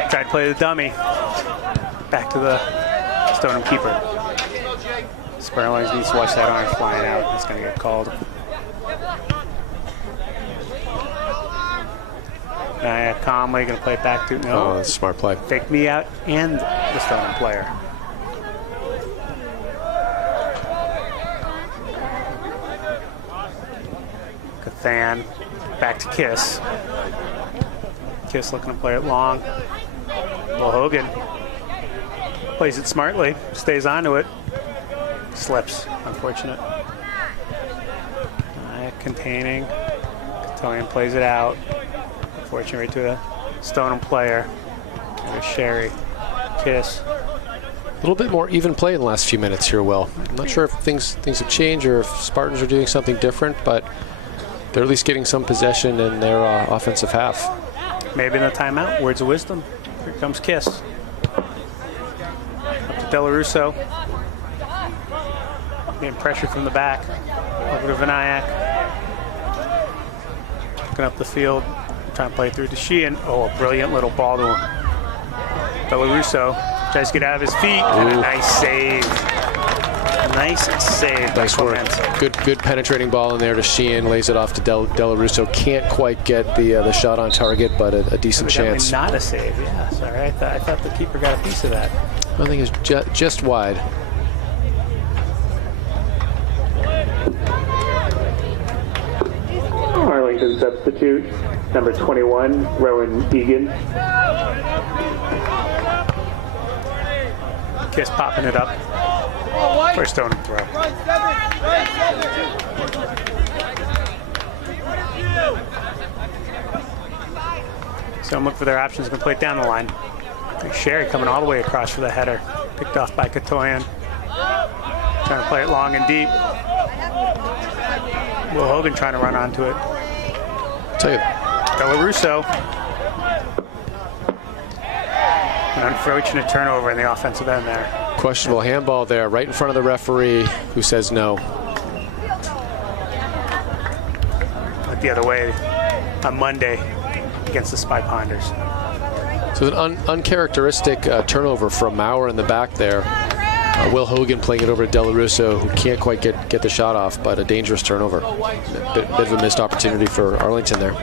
Tried to play the dummy. Back to the Stoneham keeper. Sperlings needs to watch that arm flying out. It's going to get called. Calmly going to play it back to Oh, that's a smart play. Fake me out and the Stoneham player. Cathan back to Kiss. Kiss looking to play it long. Will Hogan plays it smartly, stays onto it, slips. Unfortunate. Containing. Cotillion plays it out. Unfortunately to a Stoneham player. There's Sherry. Kiss. A little bit more even play in the last few minutes here, Will. I'm not sure if things have changed or if Spartans are doing something different, but they're at least getting some possession in their offensive half. Maybe in the timeout. Words of wisdom. Here comes Kiss. Up to Della Russo. Getting pressure from the back. Over to Benayak. Looking up the field. Trying to play through to Sheehan. Oh, a brilliant little ball to him. Della Russo tries to get out of his feet. And a nice save. Nice save. Nice work. Good penetrating ball in there to Sheehan. Lays it off to Della Russo. Can't quite get the shot on target, but a decent chance. Not a save. Yeah, sorry. I thought the keeper got a piece of that. I think it's just wide. Arlington substitute, number 21, Rowan Egan. Kiss popping it up. For Stoneham throw. So I'm looking for their options. Going to play it down the line. Sherry coming all the way across for the header. Picked off by Katoyan. Trying to play it long and deep. Will Hogan trying to run onto it. Tell you. Della Russo. An unfortunate turnover in the offensive end there. Questionable handball there, right in front of the referee, who says no. Went the other way on Monday against the Spy Ponders. So an uncharacteristic turnover from Maurer in the back there. Will Hogan playing it over to Della Russo, who can't quite get the shot off, but a dangerous turnover. Bit of a missed opportunity for Arlington there.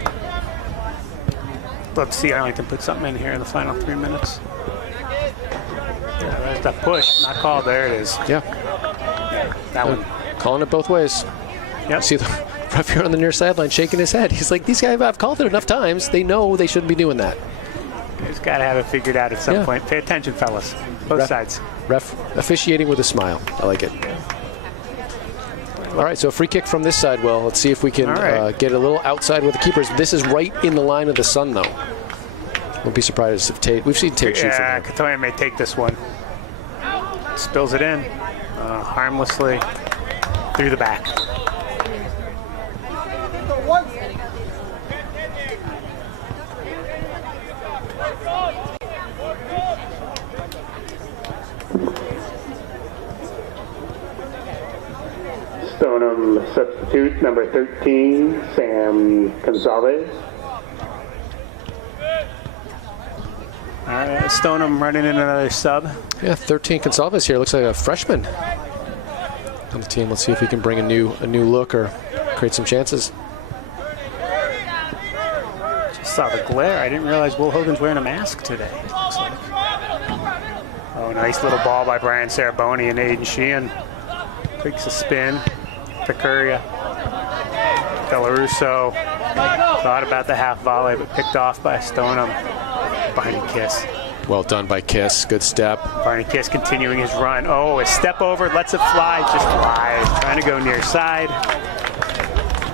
Love to see Arlington put something in here in the final 3 minutes. Yeah, there's that push, not called. There it is. Yeah. That one. Calling it both ways. Yep. See the ref here on the near sideline shaking his head. He's like, these guys have called it enough times. They know they shouldn't be doing that. He's got to have it figured out at some point. Pay attention, fellas. Both sides. Ref officiating with a smile. I like it. All right, so a free kick from this side, Will. Let's see if we can get a little outside with the keepers. This is right in the line of the sun, though. Won't be surprised if Tate... We've seen Tate shoot from there. Katoya may take this one. Spills it in harmlessly through the back. Stoneham substitute number 13, Sam Gonzalez. All right, Stoneham running in another sub. Yeah, 13 Gonzalez here. Looks like a freshman on the team. Let's see if he can bring a new look or create some chances. Just saw the glare. I didn't realize Will Hogan's wearing a mask today. Looks like. Oh, nice little ball by Brian Saraboni and Aiden Sheehan. Takes a spin. Picuria. Delarusso thought about the half volley, but picked off by Stoneham. Barney Kiss. Well done by Kiss. Good step. Barney Kiss continuing his run. Oh, a step over, lets it fly, just flies. Trying to go near side.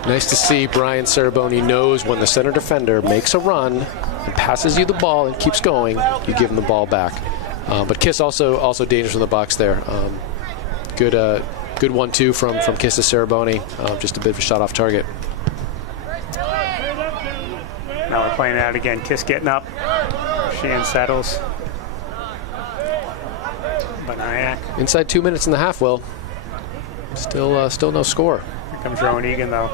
Nice to see Brian Saraboni knows when the center defender makes a run and passes you the ball and keeps going, you give him the ball back. But Kiss also dangerous in the box there. Good 1-2 from Kiss to Saraboni. Just a bit of a shot off target. Now we're playing it out again. Kiss getting up. Sheehan settles. Banayak. Inside 2 minutes and a half, Will. Still no score. Here comes Rowan Egan, though.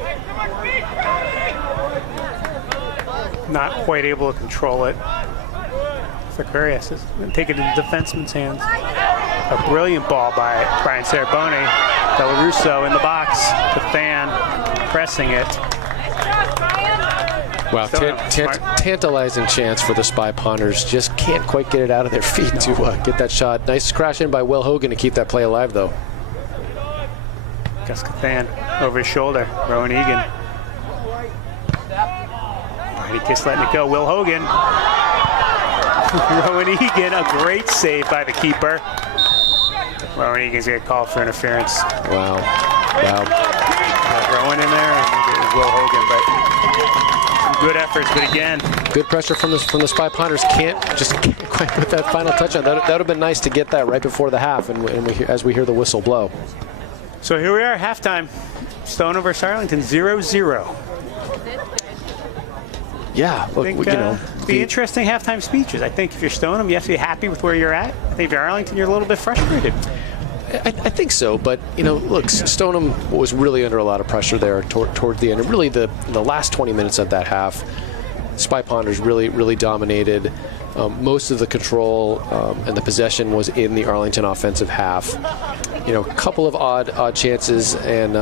Not quite able to control it. Zacarias is taking it into defenseman's hands. A brilliant ball by Brian Saraboni. Delarusso in the box to Fan, pressing it. Wow, tantalizing chance for the Spy Ponders. Just can't quite get it out of their feet to get that shot. Nice crash in by Will Hogan to keep that play alive, though. Gus Cathan over his shoulder. Rowan Egan. Brady Kiss letting it go. Will Hogan. Rowan Egan, a great save by the keeper. Rowan Egan's going to call for interference. Wow. Rowan in there and Will Hogan, but good efforts, but again. Good pressure from the Spy Ponders. Can't quite put that final touch on. That would have been nice to get that right before the half, and as we hear the whistle blow. So here we are, halftime. Stoneham versus Arlington, 0-0. Yeah, look, the interesting halftime speeches. I think if you're Stoneham, you have to be happy with where you're at. I think if you're Arlington, you're a little bit frustrated. I think so, but look, Stoneham was really under a lot of pressure there toward the end, and really the last 20 minutes of that half, Spy Ponders really dominated. Most of the control and the possession was in the Arlington offensive half. A couple of odd chances and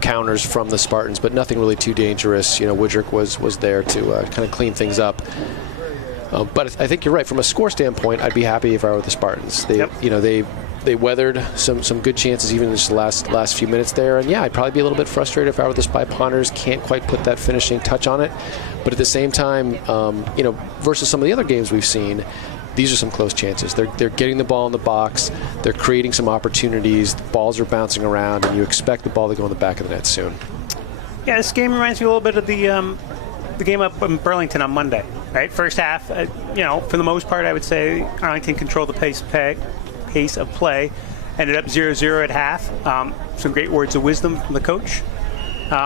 counters from the Spartans, but nothing really too dangerous. Woodrick was there to kind of clean things up. But I think you're right. From a score standpoint, I'd be happy if I were the Spartans. They weathered some good chances even in just the last few minutes there. And yeah, I'd probably be a little bit frustrated if I were the Spy Ponders. Can't quite put that finishing touch on it. But at the same time, versus some of the other games we've seen, these are some close chances. They're getting the ball in the box. They're creating some opportunities. The balls are bouncing around, and you expect the ball to go in the back of the net soon. Yeah, this game reminds me a little bit of the game up in Burlington on Monday. Right, first half, for the most part, I would say Arlington controlled the pace of play. Ended up 0-0 at half. Some great words of wisdom from the coach.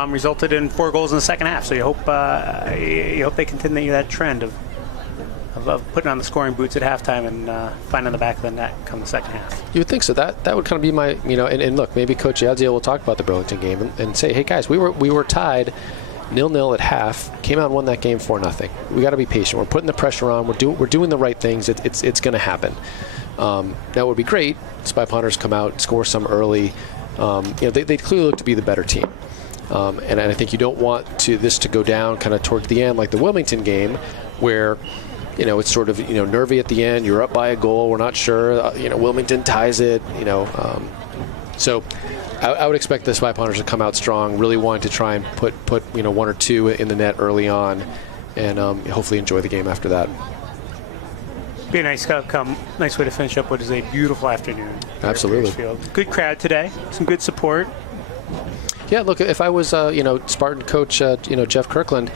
Resulted in 4 goals in the second half. So you hope they continue that trend of putting on the scoring boots at halftime and finding the back of the net come the second half. You would think so. That would kind of be my, and look, maybe Coach Yadziel will talk about the Burlington game and say, hey guys, we were tied 0-0 at half, came out and won that game 4-0. We got to be patient. We're putting the pressure on. We're doing the right things. It's going to happen. That would be great. Spy Ponders come out, score some early. They clearly look to be the better team. And I think you don't want this to go down kind of toward the end like the Wilmington game where it's sort of nervy at the end. You're up by a goal. We're not sure. Wilmington ties it. So I would expect the Spy Ponders to come out strong, really wanting to try and put 1 or 2 in the net early on, and hopefully enjoy the game after that. Be a nice outcome. Nice way to finish up what is a beautiful afternoon. Absolutely. Good crowd today. Some good support. Yeah. Look, if I was Spartan coach, Jeff Kirkland,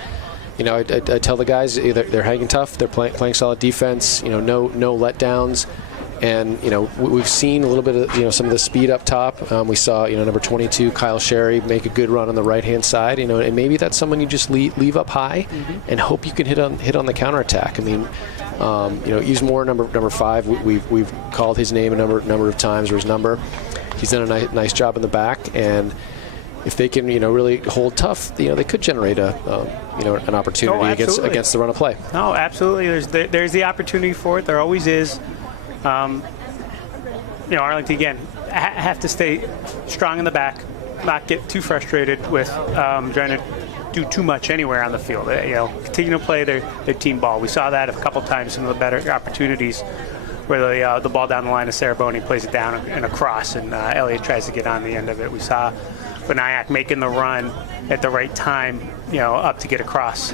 I'd tell the guys they're hanging tough. They're playing solid defense. No letdowns. And we've seen a little bit of some of the speed up top. We saw number 22 Kyle Sherry make a good run on the right hand side. And maybe that's someone you just leave up high and hope you can hit on the counterattack. I mean, Easmore, number 5. We've called his name a number of times, or his number. he's done a nice job in the back, and if they can, really hold tough, they could generate an opportunity against the run of play. No, absolutely. There's the opportunity for it. There always is. Arlington again have to stay strong in the back, not get too frustrated with trying to do too much anywhere on the field. Continue to play their team ball. We saw that a couple times, some of the better opportunities where the ball down the line of Saraboni plays it down and across, and Elliott tries to get on the end of it. We saw Benayak making the run at the right time, up to get across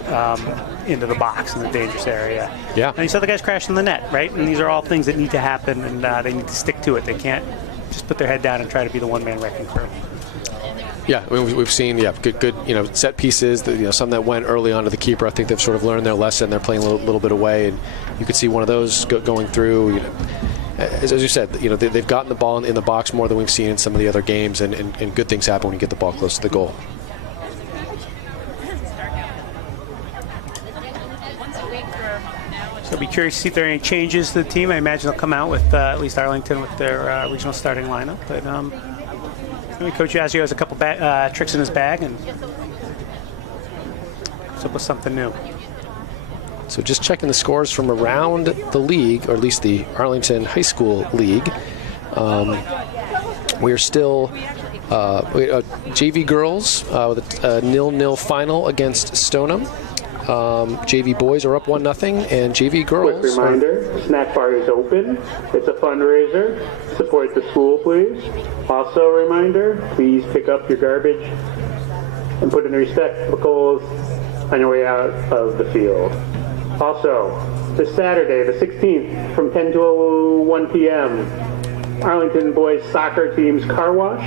into the box in the dangerous area. Yeah. And you saw the guys crash in the net, right? And these are all things that need to happen, and they need to stick to it. They can't just put their head down and try to be the one-man wrecking crew. Yeah, we've seen good set pieces. Some that went early on to the keeper. I think they've sort of learned their lesson. They're playing a little bit away, and you could see one of those going through. As you said, they've gotten the ball in the box more than we've seen in some of the other games, and good things happen when you get the ball close to the goal. So I'll be curious to see if there are any changes to the team. I imagine they'll come out with at least Arlington with their regional starting lineup. But Coach Yazio has a couple tricks in his bag and comes up with something new. So just checking the scores from around the league, or at least the Arlington High School League. We're still JV girls with a 0-0 final against Stoneham. JV boys are up 1-0, and JV girls. Quick reminder: snack bar is open. It's a fundraiser. Support the school, please. Also, a reminder: please pick up your garbage and put in receptacles on your way out of the field. Also, this Saturday, the 16th, from 10 to 1 p.m., Arlington boys soccer team's car wash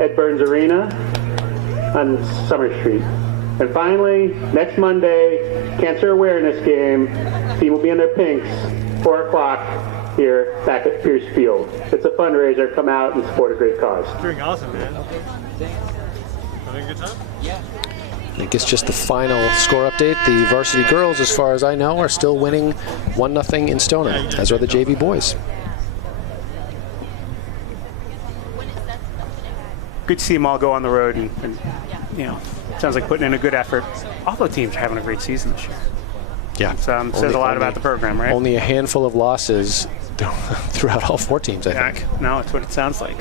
at Burns Arena on Summer Street. And finally, next Monday, Cancer Awareness Game. Team will be in their pinks, 4 o'clock here back at Pierce Field. It's a fundraiser. Come out and support a great cause. Doing awesome, man. Having a good time? Yeah. I think it's just the final score update. The varsity girls, as far as I know, are still winning 1-0 in Stoneham, as are the JV boys. Good to see them all go on the road, and sounds like putting in a good effort. All the teams are having a great season this year. Yeah. Says a lot about the program, right? Only a handful of losses throughout all 4 teams, I think. No, it's what it sounds like.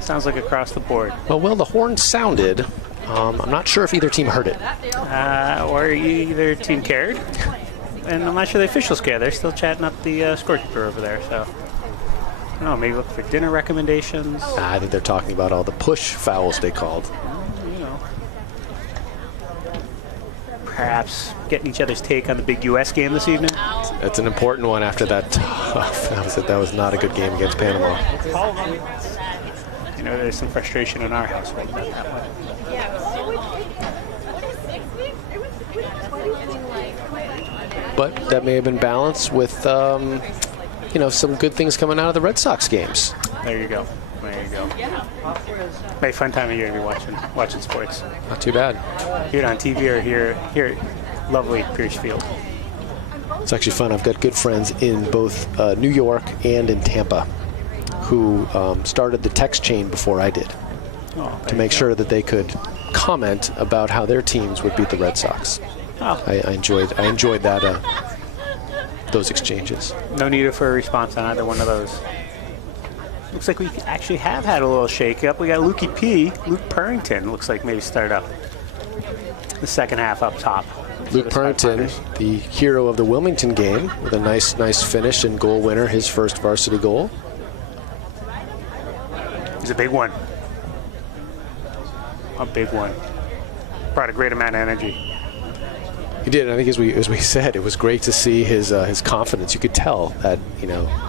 Sounds like across the board. Well, the horn sounded. I'm not sure if either team heard it. Or either team cared. And I'm not sure the officials care. They're still chatting up the scorekeeper over there. So, I don't know, maybe look for dinner recommendations. I think they're talking about all the push fouls they called. Perhaps getting each other's take on the big U.S. game this evening. That's an important one after that. That was not a good game against Panama. There's some frustration in our household about that one. But that may have been balanced with, some good things coming out of the Red Sox games. There you go. Very fun time of year to be watching sports. Not too bad. Hear it on TV or here at lovely Pierce Field. It's actually fun. I've got good friends in both New York and in Tampa who started the text chain before I did to make sure that they could comment about how their teams would beat the Red Sox. Oh. I enjoyed that those exchanges. No need for a response on either one of those. Looks like we actually have had a little shake-up. We got Luke Purrington looks like maybe start up the second half up top. Luke Purrington, the hero of the Wilmington game, with a nice finish and goal winner, his first varsity goal. He's a big one. A big one. Brought a great amount of energy. He did. I think, as we said, it was great to see his confidence. You could tell that,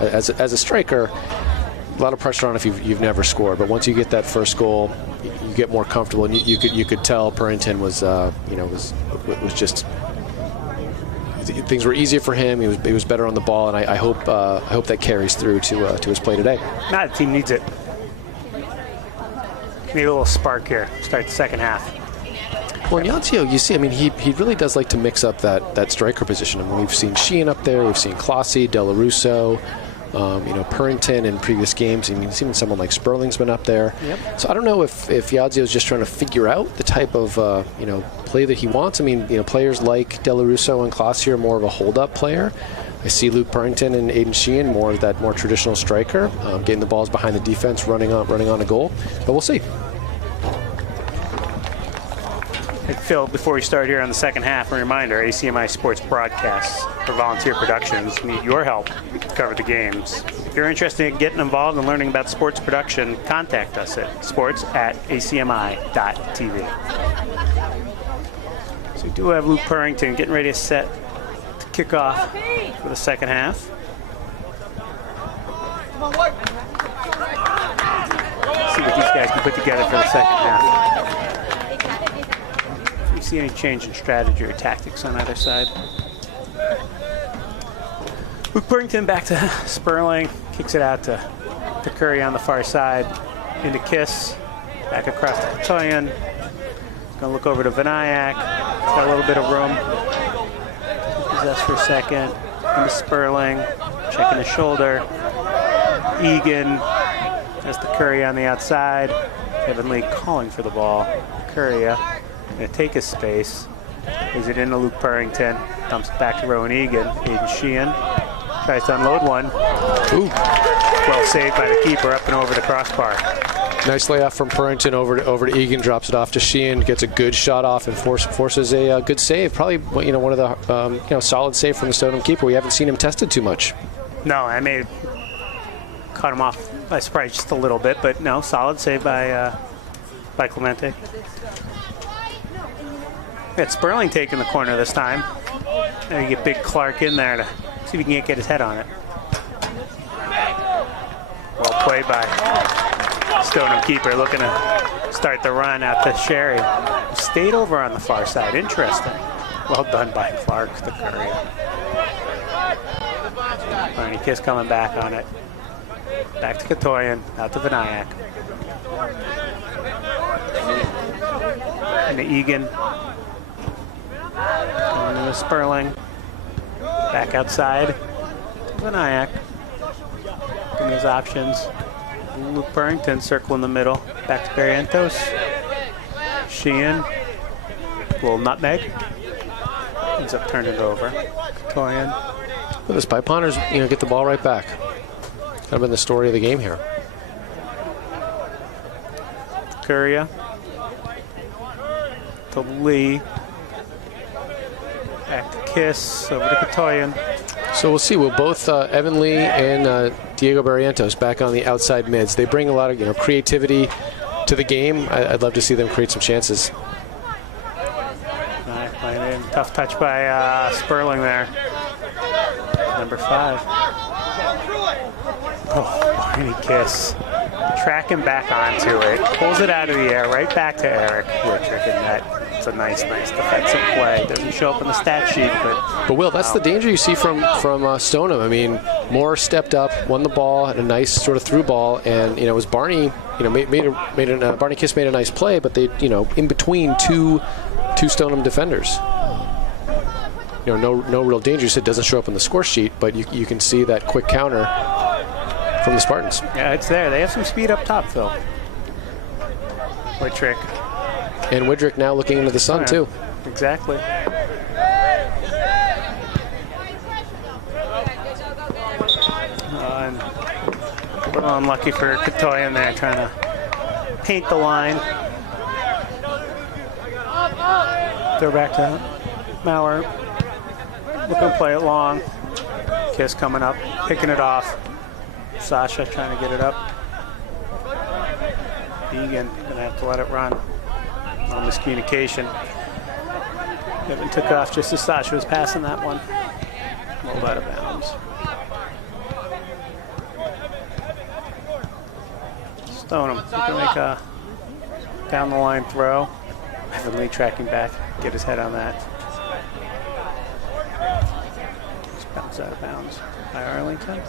as a striker, a lot of pressure on if you've never scored, but once you get that first goal, you get more comfortable, and you could tell Purrington was just, things were easier for him. He was better on the ball, and I hope that carries through to his play today. Nah, the team needs it. Need a little spark here. Start the second half. Well, in Yazio, you see, he really does like to mix up that striker position. We've seen Sheehan up there, we've seen Clossie, Della Russo. Purrington in previous games. I mean, even someone like Sperling's been up there. Yep. So I don't know if Yadzio's just trying to figure out the type of play that he wants. I mean, players like De La Russo and Klossi are more of a hold-up player. I see Luke Purrington and Aiden Sheehan more of that more traditional striker, getting the balls behind the defense, running on a goal. But we'll see. Hey, Phil, before we start here on the second half, a reminder, ACMi Sports broadcasts for volunteer productions need your help to cover the games. If you're interested in getting involved and learning about sports production, contact us at sports@acmi.tv. So we do have Luke Purrington getting ready to set to kick off for the second half. See what these guys can put together for the second half. See any change in strategy or tactics on either side. Luke Purrington back to Sperling, kicks it out to Curry on the far side, into Kiss, back across to Katoyan. Gonna look over to Vinayak, got a little bit of room. Possess for a second, into Sperling, checking his shoulder. Egan has the Curry on the outside. Evan Lee calling for the ball. Curry going to take his space. Is it into Luke Purrington? Dumps it back to Rowan Egan. Aiden Sheehan tries to unload one. Ooh. Well saved by the keeper up and over the crossbar. Nice layoff from Purrington over to Egan. Drops it off to Sheehan. Gets a good shot off and forces a good save. Probably one of the solid save from the Stoneham keeper. We haven't seen him tested too much. No, I may have caught him off by surprise just a little bit, but no, solid save by Clemente. Got Sperling taking the corner this time. Now you get Big Clark in there to see if he can get his head on it. Well played by Stoneham keeper, looking to start the run out to Sherry. Stayed over on the far side. Interesting. Well done by Clark, the Curry. Barney Kiss coming back on it. Back to Katoyan, out to Vinayak. And to Egan. Going into Sperling. Back outside. Vinayak. Looking at his options. Luke Purrington circle in the middle. Back to Barrientos. Sheehan. Little nutmeg. Ends up turning it over. Katoyan. Well, the Spy Ponders, get the ball right back. Kind of been the story of the game here. Curia to Lee. Back to Kiss, over to Katoyan. So we'll see. Will both Evan Lee and Diego Barrientos back on the outside mids. They bring a lot of creativity to the game. I'd love to see them create some chances. Tough touch by Sperling there. Number 5. Oh, Barney Kiss. Tracking back onto it. Pulls it out of the air, right back to Eric Woodrick, and that's a nice defensive play. Doesn't show up on the stat sheet, but Will, that's the danger you see from Stoneham. I mean, Moore stepped up, won the ball, had a nice sort of through ball, and it was Barney. Barney Kiss made a nice play, but they in between two Stoneham defenders. No real danger. It doesn't show up on the score sheet, but you can see that quick counter from the Spartans. Yeah, it's there. They have some speed up top, Phil. Woodrick. And Woodrick now looking into the sun, too. Exactly. And a little unlucky for Katoyan there, trying to paint the line. Throw back to Maurer. Looking to play it long. Kiss coming up, picking it off. Sasha trying to get it up. Egan gonna have to let it run. On miscommunication. Evan took off just as Sasha was passing that one. Rolled out of bounds. Stoneham, you can make a down the line throw. Evan Lee tracking back, get his head on that. Just bounce out of bounds by Arlington.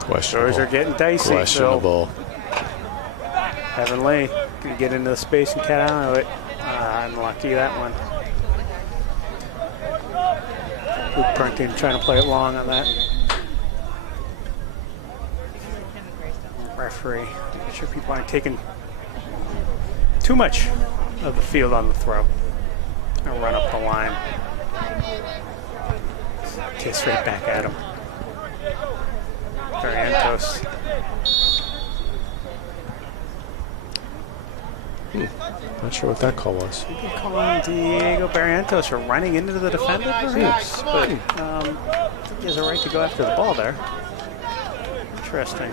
Questionable. Doors are getting dicey. Questionable. So Evan Lee can get into the space and cat out of it. Unlucky that one. Luke Burnton trying to play it long on that. Referee, make sure people aren't taking too much of the field on the throw. I'll run up the line. Kiss right back at him. Barrientos. Not sure what that call was. You can call on Diego Barrientos for running into the defender, perhaps, but I think he has a right to go after the ball there. Interesting.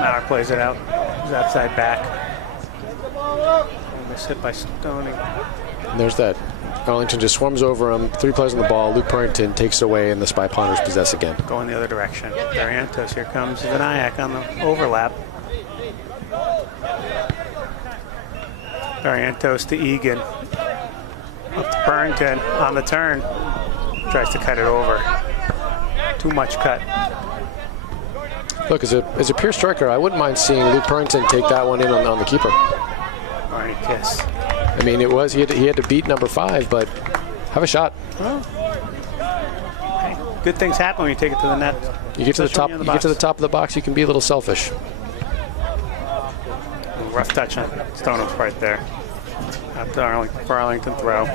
Maurer plays it out. He's outside back. Almost hit by Stoneham. And there's that. Arlington just swarms over him. 3 plays on the ball. Luke Purrington takes it away, and the Spy Ponders possess again. Going the other direction. Barrientos, here comes Vinayak on the overlap. Barrientos to Egan. Up to Purrington on the turn. Tries to cut it over. Too much cut. Look, as a pure striker, I wouldn't mind seeing Luke Purrington take that one in on the keeper. Barney Kiss. I mean, he had to beat number 5, but have a shot. Well, hey, good things happen when you take it to the net. You get to the top. You get to the top of the box. You can be a little selfish. Rough touch on Stoneham's right there. Up to for Arlington throw.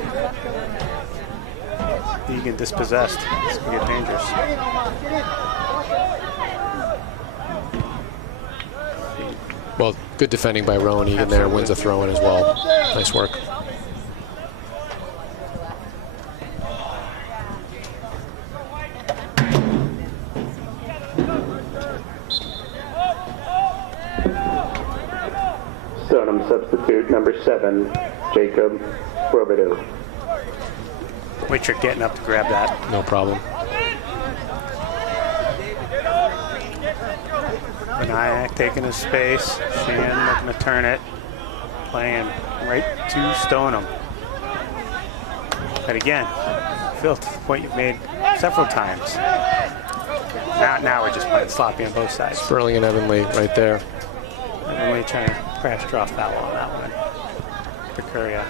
Egan dispossessed. This can get dangerous. Well, good defending by Rowan Egan there. Wins a throw in as well. Nice work. Stoneham substitute number 7, Jacob Robidoux. Witcher getting up to grab that. No problem. Vinayak taking his space. Sheehan looking to turn it. Playing right to Stoneham. But again, Phil, to the point you've made several times. Now we're just playing sloppy on both sides. Sperling and Evanly right there. Evanly trying to perhaps draw foul on that one. Procuria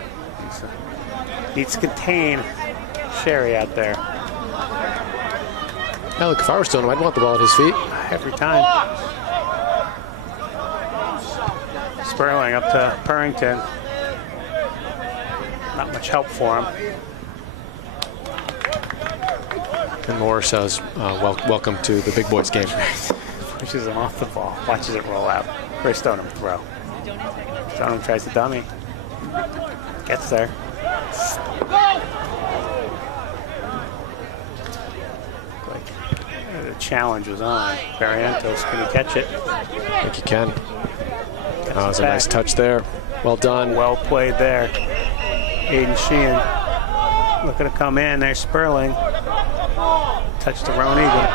needs to contain Sherry out there. Now look, if I were Stoneham, I'd want the ball at his feet. Every time. Sperling up to Purrington. Not much help for him. And Moore says, welcome to the big boys game. Pushes him off the ball. Watches it roll out. For Stoneham throw. Stoneham tries to dummy. Gets there. The challenge was on. Barrientos, can he catch it? I think he can. That was a nice touch there. Well done. Well played there. Aiden Sheehan looking to come in. There's Sperling. Touch to Rowan Egan.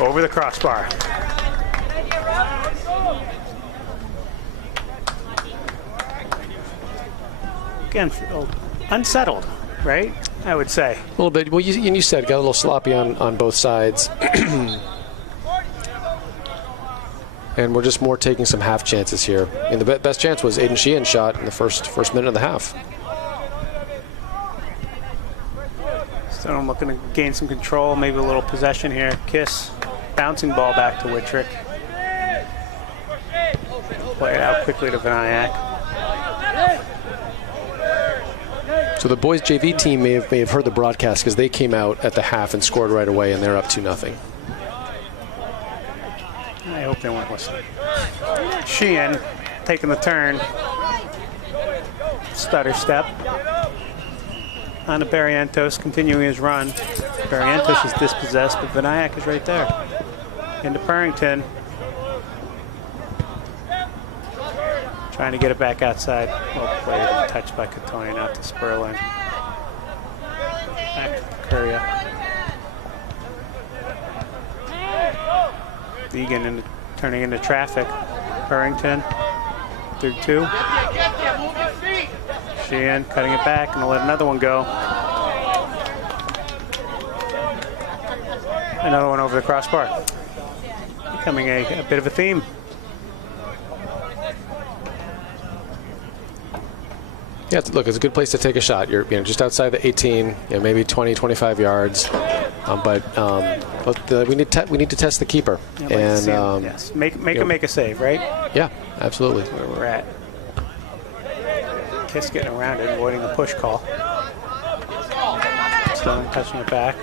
Over the crossbar. Again, unsettled, right? I would say. A little bit. Well, you said got a little sloppy on both sides. And we're just more taking some half chances here. And the best chance was Aiden Sheehan's shot in the first minute of the half. Stoneham looking to gain some control, maybe a little possession here. Kiss, bouncing ball back to Wittrick. Play it out quickly to Vinayak. So the boys JV team may have heard the broadcast because they came out at the half and scored right away, and they're up 2-0. I hope they weren't listening. Sheehan taking the turn. Stutter step. On to Barrientos, continuing his run. Barrientos is dispossessed, but Vinayak is right there. Into Purrington. Trying to get it back outside. Well played, touched by Catoni, not to Sperling. Back to Curia. Egan turning into traffic. Purrington through 2. Sheehan cutting it back and we'll let another one go. Another one over the crossbar. Becoming a bit of a theme. Yeah, look, it's a good place to take a shot. You're just outside the 18, maybe 20, 25 yards. But we need to test the keeper. Yeah, and yes, make a save, right? Yeah, absolutely. That's where we're at. Kiss getting around it, avoiding the push call. Stone touching it back.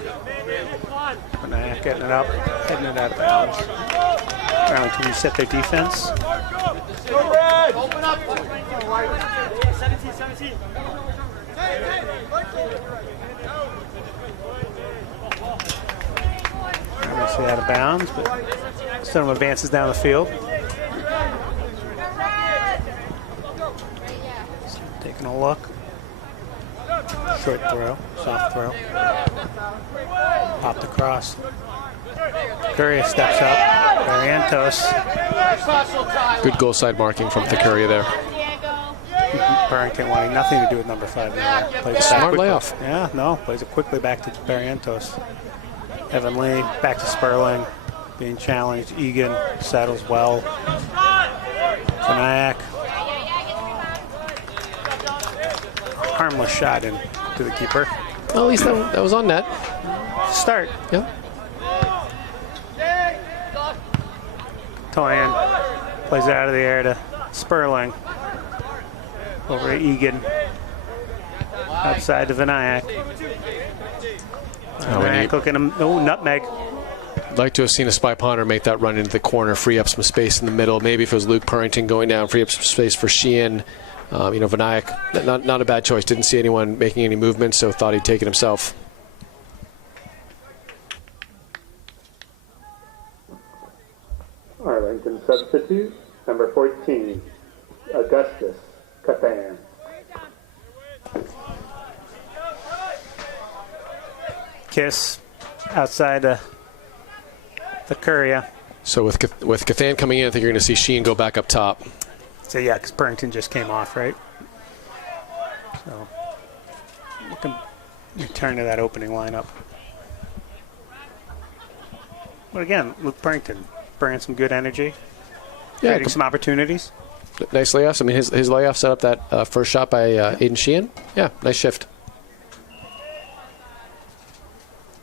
Benayak getting it up, heading it out of bounds. Arlington reset their defense. Open up. 17. Obviously out of bounds, but Stoneham advances down the field. Taking a look. Short throw, soft throw. Popped across. Curia steps up. Barrientos. Good goal side marking from Curia there. Burrington wanting nothing to do with number 5 now. Smart layoff. Yeah, no, plays it quickly back to Barrientos. Evan Lee back to Sperling, being challenged. Egan settles well. Benayak. Harmless shot in to the keeper. Well, at least that was on net. Start. Yep. Toyan plays it out of the air to Sperling. Over to Egan. Outside to Benayak. Benayak looking him. Oh, nutmeg. I'd like to have seen a Spy Ponder make that run into the corner, free up some space in the middle. Maybe if it was Luke Purrington going down, free up some space for Sheehan. Benayak, not a bad choice. Didn't see anyone making any movements, so thought he'd take it himself. Arlington substitute, number 14, Augustus Cathan. Kiss outside the Curia. So with Cathan coming in, I think you're going to see Sheehan go back up top. So yeah, because Purrington just came off, right? So we can return to that opening lineup. But again, Luke Purrington bringing some good energy, creating some opportunities. Nice layoffs. I mean, his layoff set up that first shot by Aiden Sheehan. Yeah, nice shift.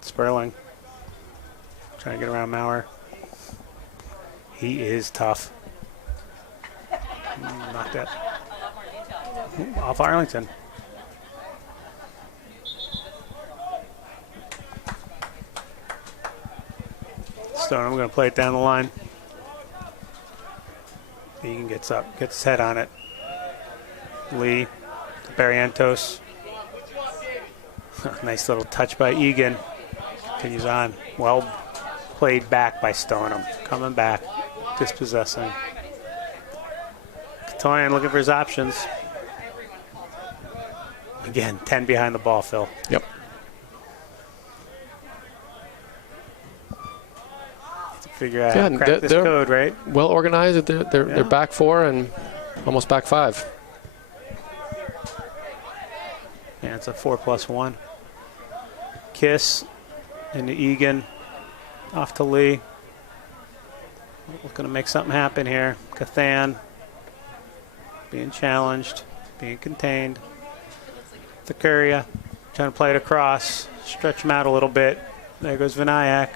Sperling trying to get around Maurer. He is tough. Knocked it off Arlington. Stoneham going to play it down the line. Egan gets up, gets his head on it. Lee to Barrientos. Nice little touch by Egan. Continues on. Well played back by Stoneham. Coming back, dispossessing. Toyan looking for his options. Again, 10 behind the ball, Phil. Yep. Figure out how to crack this code, right? Well organized. They're back 4 and almost back 5. Yeah, it's a 4+1. Kiss into Egan. Off to Lee. Looking to make something happen here. Cathan being challenged, being contained. Curia trying to play it across. Stretch him out a little bit. There goes Benayak.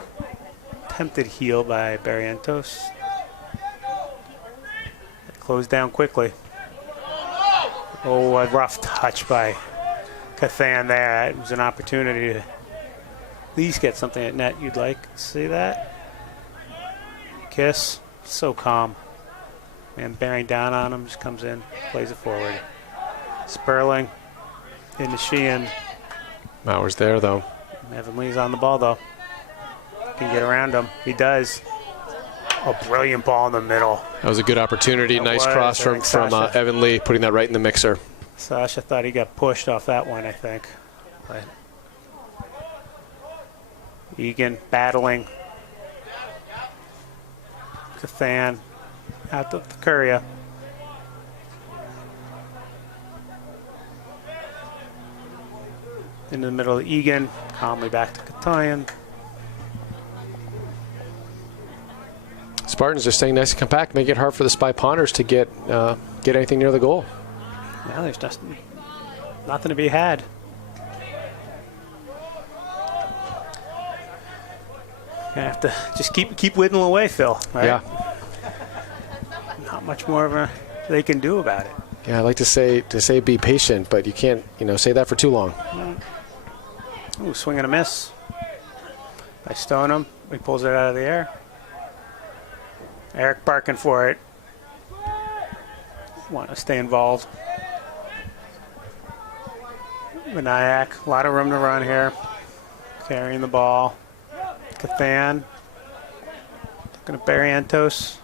Attempted heel by Barrientos. Closed down quickly. Oh, a rough touch by Cathan there. It was an opportunity to at least get something at net you'd like. See that? Kiss, so calm. Man bearing down on him, just comes in, plays it forward. Sperling into Sheehan. Maurer's there, though. Evan Lee's on the ball, though. Can get around him. He does. A brilliant ball in the middle. That was a good opportunity. Nice cross from Evan Lee, putting that right in the mixer. Sasha thought he got pushed off that one, I think. But Egan battling. Cathan out to Curia. Into the middle of Egan. Calmly back to Katayan. Spartans are staying nice and compact, make it hard for the Spy Ponders to get anything near the goal. Yeah, there's just Nothing to be had. Gonna have to just keep whittling away, Phil. Right? Yeah. Not much more of a they can do about it. Yeah, I like to say be patient, but you can't, say that for too long. Ooh, swing and a miss. By Stoneham. He pulls it out of the air. Eric barking for it. Want to stay involved. Vinayak, a lot of room to run here. Carrying the ball. Cathan. Looking at Barrientos.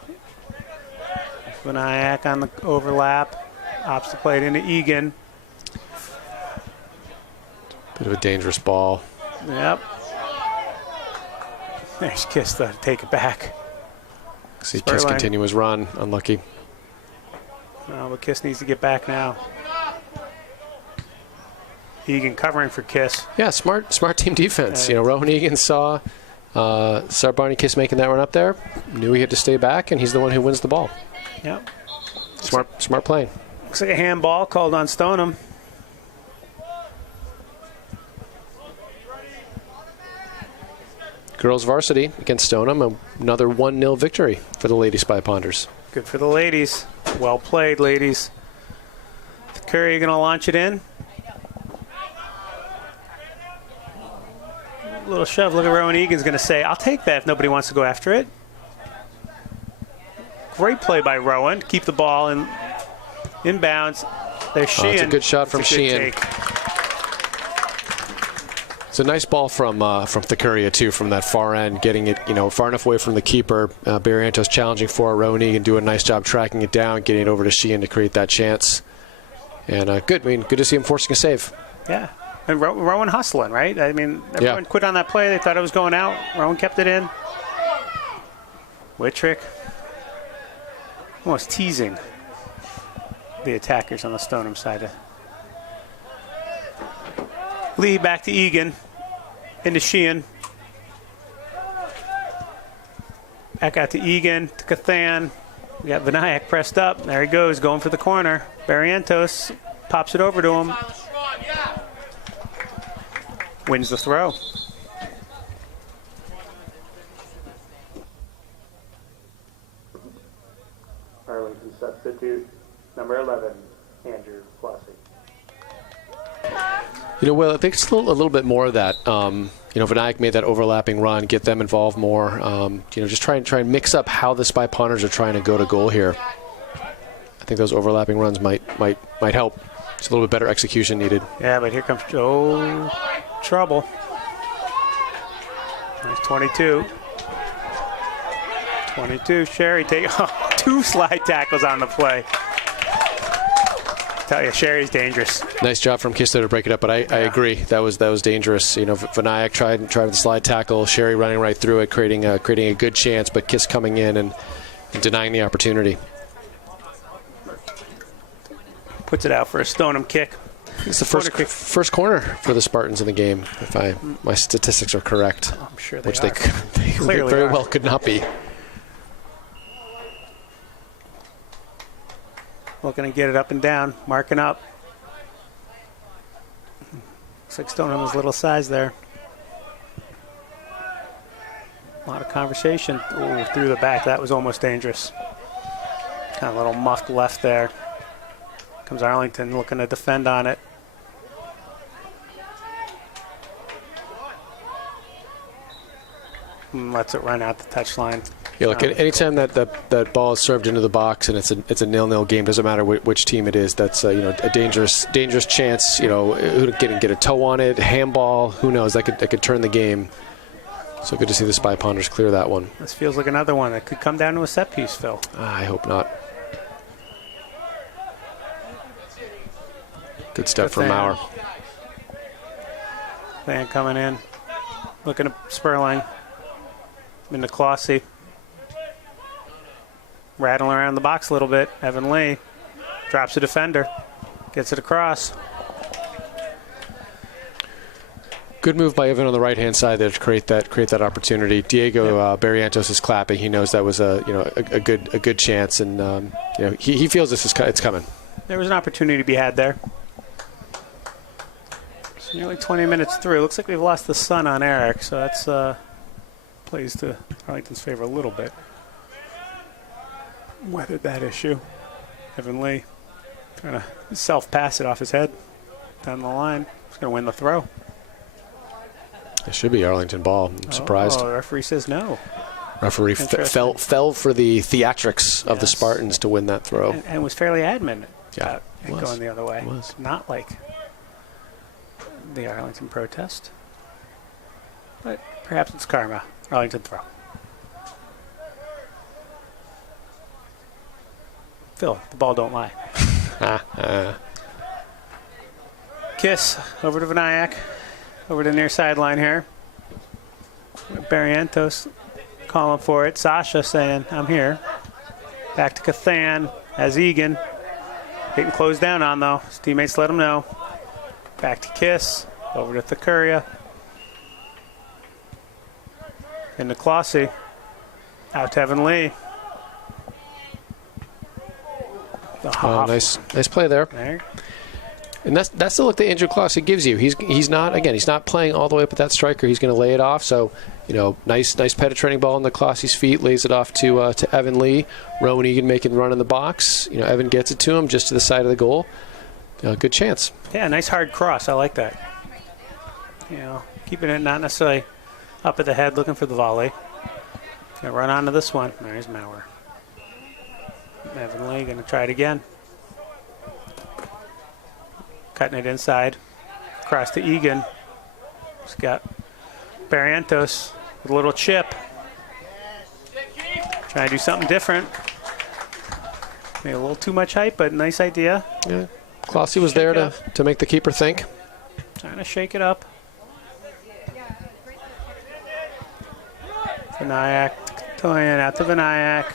Vinayak on the overlap. Ops the plate into Egan. Bit of a dangerous ball. Yep. There's Kiss to take it back. See Kiss continue his run. Unlucky. Oh, but Kiss needs to get back now. Egan covering for Kiss. Yeah, smart team defense. Rowan Egan saw Barney Kiss making that run up there. Knew he had to stay back, and he's the one who wins the ball. Yep. Smart play. Looks like a handball called on Stoneham. Girls varsity against Stoneham. Another 1-0 victory for the Lady Spy Ponders. Good for the ladies. Well played, ladies. Curry going to launch it in. A little shove. Look at Rowan Egan's going to say, I'll take that if nobody wants to go after it. Great play by Rowan. Keep the ball in bounds. There's Sheehan. It's a good shot from Sheehan. It's a nice ball from Thakuria, too, from that far end, getting it far enough away from the keeper. Barrientos challenging for it. Rowan Egan doing a nice job tracking it down, getting it over to Sheehan to create that chance. And good. Good to see him forcing a save. Yeah. And Rowan hustling, right? I mean, everyone quit on that play. They thought it was going out. Rowan kept it in. Wittrick. Almost teasing the attackers on the Stoneham side. Lead back to Egan. Into Sheehan. Back out to Egan. To Cathan. We got Vinayak pressed up. There he goes, going for the corner. Barrientos pops it over to him. Wins the throw. Arlington substitute, number 11, Andrew Flossie. Will, I think it's a little bit more of that. Vinayak made that overlapping run, get them involved more. Just try and mix up how the Spy Ponders are trying to go to goal here. I think those overlapping runs might help. It's a little bit better execution needed. Yeah, but here comes trouble. Nice 22. 22, Sherry take 2 slide tackles on the play. Tell you, Sherry's dangerous. Nice job from Kiss there to break it up, but I agree. That was dangerous. Vinayak tried the slide tackle, Sherry running right through it, creating a good chance, but Kiss coming in and denying the opportunity. Puts it out for a Stoneham kick. It's the first corner for the Spartans in the game, if my statistics are correct. I'm sure they which are. They very well could not be. Looking to get it up and down, marking up. Looks like Stoneham has a little size there. A lot of conversation. Ooh, through the back. That was almost dangerous. Kind of a little muffed left there. Comes Arlington looking to defend on it. Lets it run out the touchline. Yeah, look, anytime that ball is served into the box and it's a 0-0 game, doesn't matter which team it is. That's a dangerous chance. Who get a toe on it, handball. Who knows? That could turn the game. So good to see the Spy Ponders clear that one. This feels like another one that could come down to a set piece, Phil. I hope not. Good step from Maurer. Van coming in, looking at Sperling. Into Clossy. Rattling around the box a little bit. Evan Lee drops a defender. Gets it across. Good move by Evan on the right-hand side there to create that opportunity. Diego Barrientos is clapping. He knows that was a good chance, and he feels it's coming. There was an opportunity to be had there. Nearly 20 minutes through. Looks like we've lost the sun on Eric, so that's plays to Arlington's favor a little bit. Weathered that issue. Evan Lee trying to self-pass it off his head down the line. He's going to win the throw. It should be Arlington ball. I'm surprised. Oh, the referee says no. Referee fell for the theatrics of the Spartans to win that throw. And was fairly adamant about it was. going the other way. It was. Not like the Arlington protest. But perhaps it's karma. Arlington throw. Phil, the ball don't lie. Kiss over to Vinayak. Over to the near sideline here. Barrientos calling for it. Sasha saying, I'm here. Back to Cathan as Egan. Getting closed down on, though. His teammates let him know. Back to Kiss. Over to Thakaria. Into Clossy. Out to Evan Lee. Nice play there. And that's the look that Andrew Clossy gives you. He's not playing all the way up at that striker. He's going to lay it off. So, nice penetrating ball on the Clossy's feet, lays it off to Evan Lee. Rowan Egan making the run in the box. Evan gets it to him just to the side of the goal. Good chance. Yeah, nice hard cross. I like that. Keeping it not necessarily up at the head, looking for the volley. Gonna run onto this one. There's Maurer. Evan Lee going to try it again. Cutting it inside. Across to Egan. He's got Barrientos with a little chip. Trying to do something different. Maybe a little too much hype, but nice idea. Yeah. Clossy was there to make the keeper think. Trying to shake it up. Vinayak to Katoyan, out to Vinayak.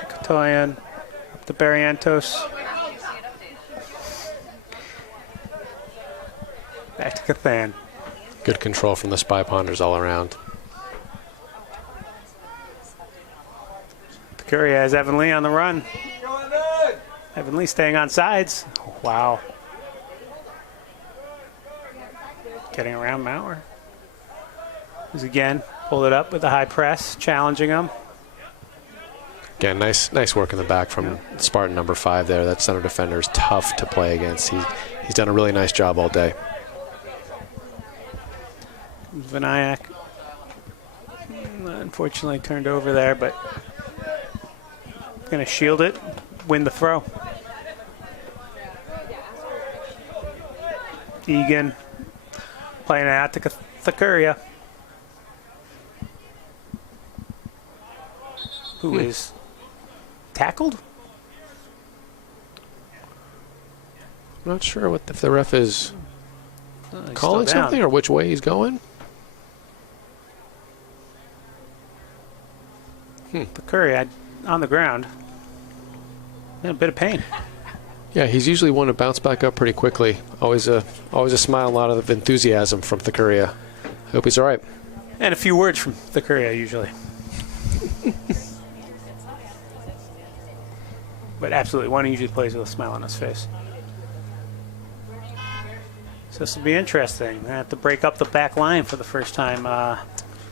To Katoyan. Up to Barrientos. Back to Cathan. Good control from the Spy Ponders all around. Curia has Evan Lee on the run. Evan Lee staying on sides. Wow. Getting around Maurer. Who's again pulled it up with the high press, challenging him. Again, nice work in the back from Spartan number 5 there. That center defender is tough to play against. He's done a really nice job all day. Vinayak unfortunately turned over there, but going to shield it, win the throw. Egan playing it out to Thakaria, who is tackled. I'm not sure if the ref is calling something or which way he's going. Thakaria on the ground. In a bit of pain. Yeah, he's usually one to bounce back up pretty quickly. Always a smile, a lot of enthusiasm from Thakaria. Hope he's all right. And a few words from Thakaria usually. But absolutely, one usually plays with a smile on his face. So this will be interesting. I have to break up the back line for the first time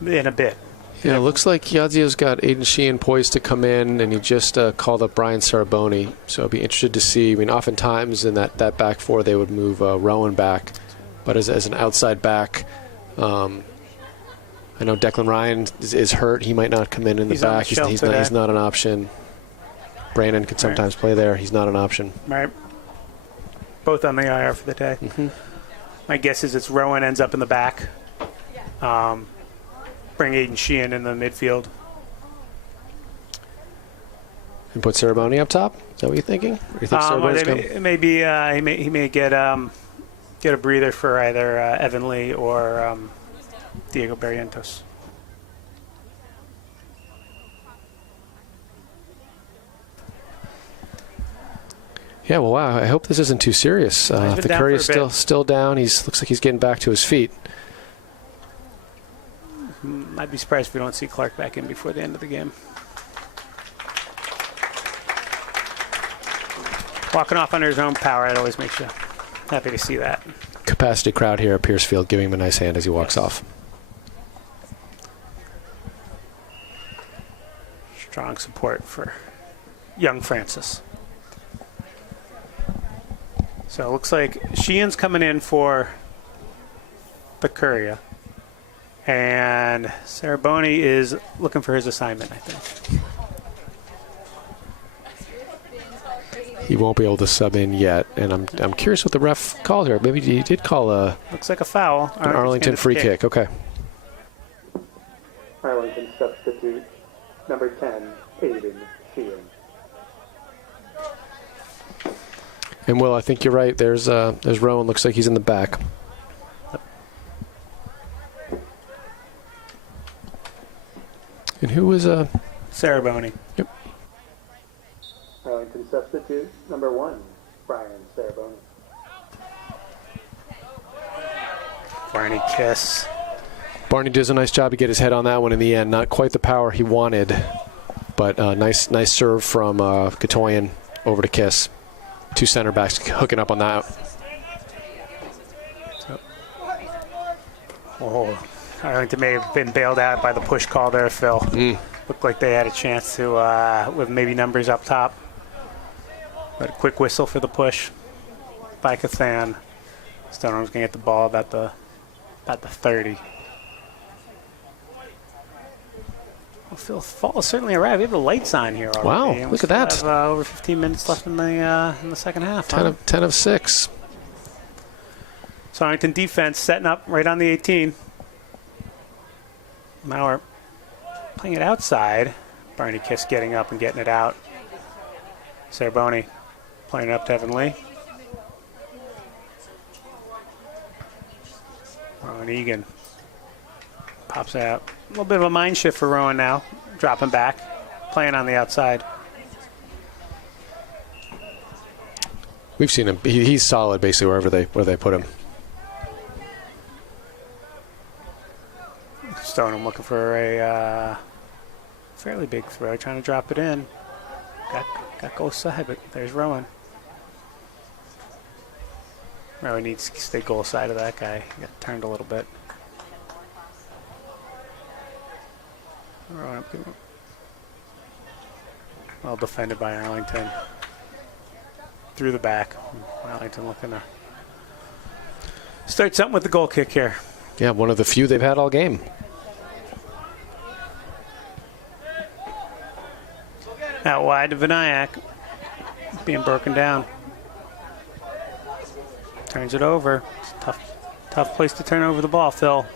in a bit. Yeah, it looks like Yazio's got Aiden Sheehan poised to come in, and he just called up Brian Saraboni. So I'd be interested to see. I mean, oftentimes in that back four, they would move Rowan back. But as an outside back, I know Declan Ryan is hurt. He might not come in the back. He's not an option. Brandon can sometimes play there. He's not an option. Right. Both on the IR for the day. Mm-hmm. My guess is it's Rowan ends up in the back. Bring Aiden Sheehan in the midfield. And put Saraboni up top? Is that what you're thinking? Or you think maybe he may get a breather for either Evan Lee or Diego Barrientos. Yeah, well, wow. I hope this isn't too serious. The Curry is still down. Looks like he's getting back to his feet. I'd be surprised if we don't see Clark back in before the end of the game. Walking off under his own power, it always makes you happy to see that. capacity crowd here at Pierce Field giving him a nice hand as he walks off. Strong support for young Francis. So it looks like Sheehan's coming in for the Courier. And Saraboni is looking for his assignment, I think. He won't be able to sub in yet, and I'm curious what the ref called here. Maybe he did call looks like a foul. an Arlington free kick. Okay. Arlington substitute number 10, Aiden Sheehan. And Will, I think you're right. There's Rowan. Looks like he's in the back. And who was Saraboni. Yep. Arlington substitute number 1, Brian Saraboni. Barney Kiss. Barney does a nice job to get his head on that one in the end. Not quite the power he wanted, but nice serve from Katoyan over to Kiss. Two center backs hooking up on that. Oh, Arlington may have been bailed out by the push call there, Phil. Looked like they had a chance to, with maybe numbers up top. But a quick whistle for the push by Cathan. Stoneham's going to get the ball about the 30. Well, Phil, fall has certainly arrived. We have the lights on here already. Wow, And look we at still that. have, over 15 minutes left in the second half. 10 of 6. So Arlington defense setting up right on the 18. Now we're playing it outside. Barney Kiss getting up and getting it out. Saraboni playing it up to Evan Lee. Rowan Egan pops out. A little bit of a mind shift for Rowan now. Dropping back, playing on the outside. We've seen him. He's solid basically wherever they put him. Stoneham looking for a fairly big throw, trying to drop it in. Got goal side, but there's Rowan. Rowan needs to stay goal side of that guy. He got turned a little bit. Rowan, well defended by Arlington. Through the back. Arlington looking to start something with the goal kick here. Yeah, one of the few they've had all game. Out wide to Vinayak. Being broken down. Turns it over. It's a tough place to turn over the ball, Phil.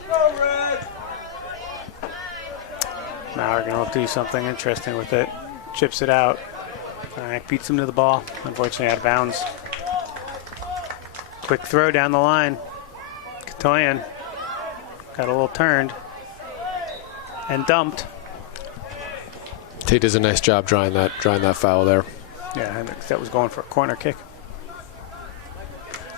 Now we're going to do something interesting with it. Chips it out. Vinayak beats him to the ball. Unfortunately out of bounds. Quick throw down the line. Katoyan got a little turned and dumped. Tate does a nice job drawing that foul there. Yeah, I think that was going for a corner kick.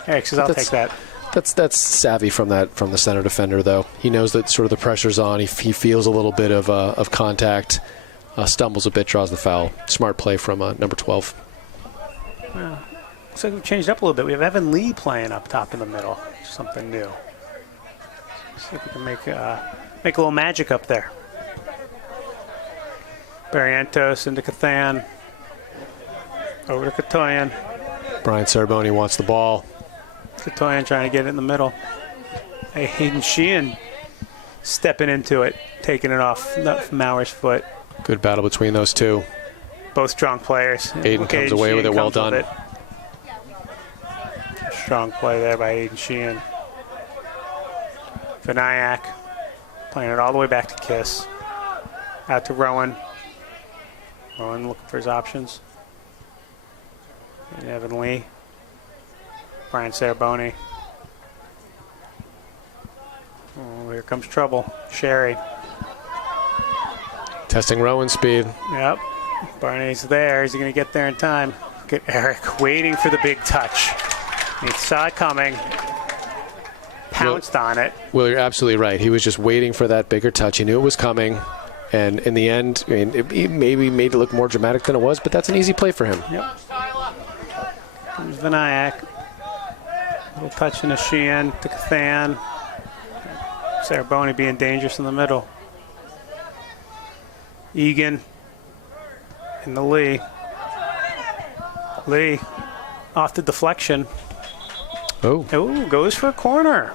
Eric says, I'll take that. That's savvy from the center defender, though. He knows that sort of the pressure's on. He feels a little bit of contact, stumbles a bit, draws the foul. Smart play from number 12. Well, looks like we've changed up a little bit. We have Evan Lee playing up top in the middle. Something new. See if we can make a little magic up there. Barrientos into Cathan. Over to Katoyan. Brian Saraboni wants the ball. Katoyan trying to get it in the middle. Hey, Hayden Sheehan stepping into it, taking it off Mauer's foot. Good battle between those two. Both strong players. Aiden comes away with it. Well done. Strong play there by Aiden Sheehan. Vinayak playing it all the way back to Kiss. Out to Rowan. Rowan looking for his options. And Evan Lee. Brian Saraboni. Oh, here comes trouble. Sherry. Testing Rowan's speed. Yep. Barney's there. Is he going to get there in time? Look at Eric waiting for the big touch. He saw it coming. Pounced on it. Well, you're absolutely right. He was just waiting for that bigger touch. He knew it was coming. And in the end, I mean, it maybe made it look more dramatic than it was, but that's an easy play for him. Yep. Comes Vinayak. Little touch in the shin to Cathan. Saraboni being dangerous in the middle. Egan in the Lee. Lee off the deflection. Oh. Oh, goes for a corner.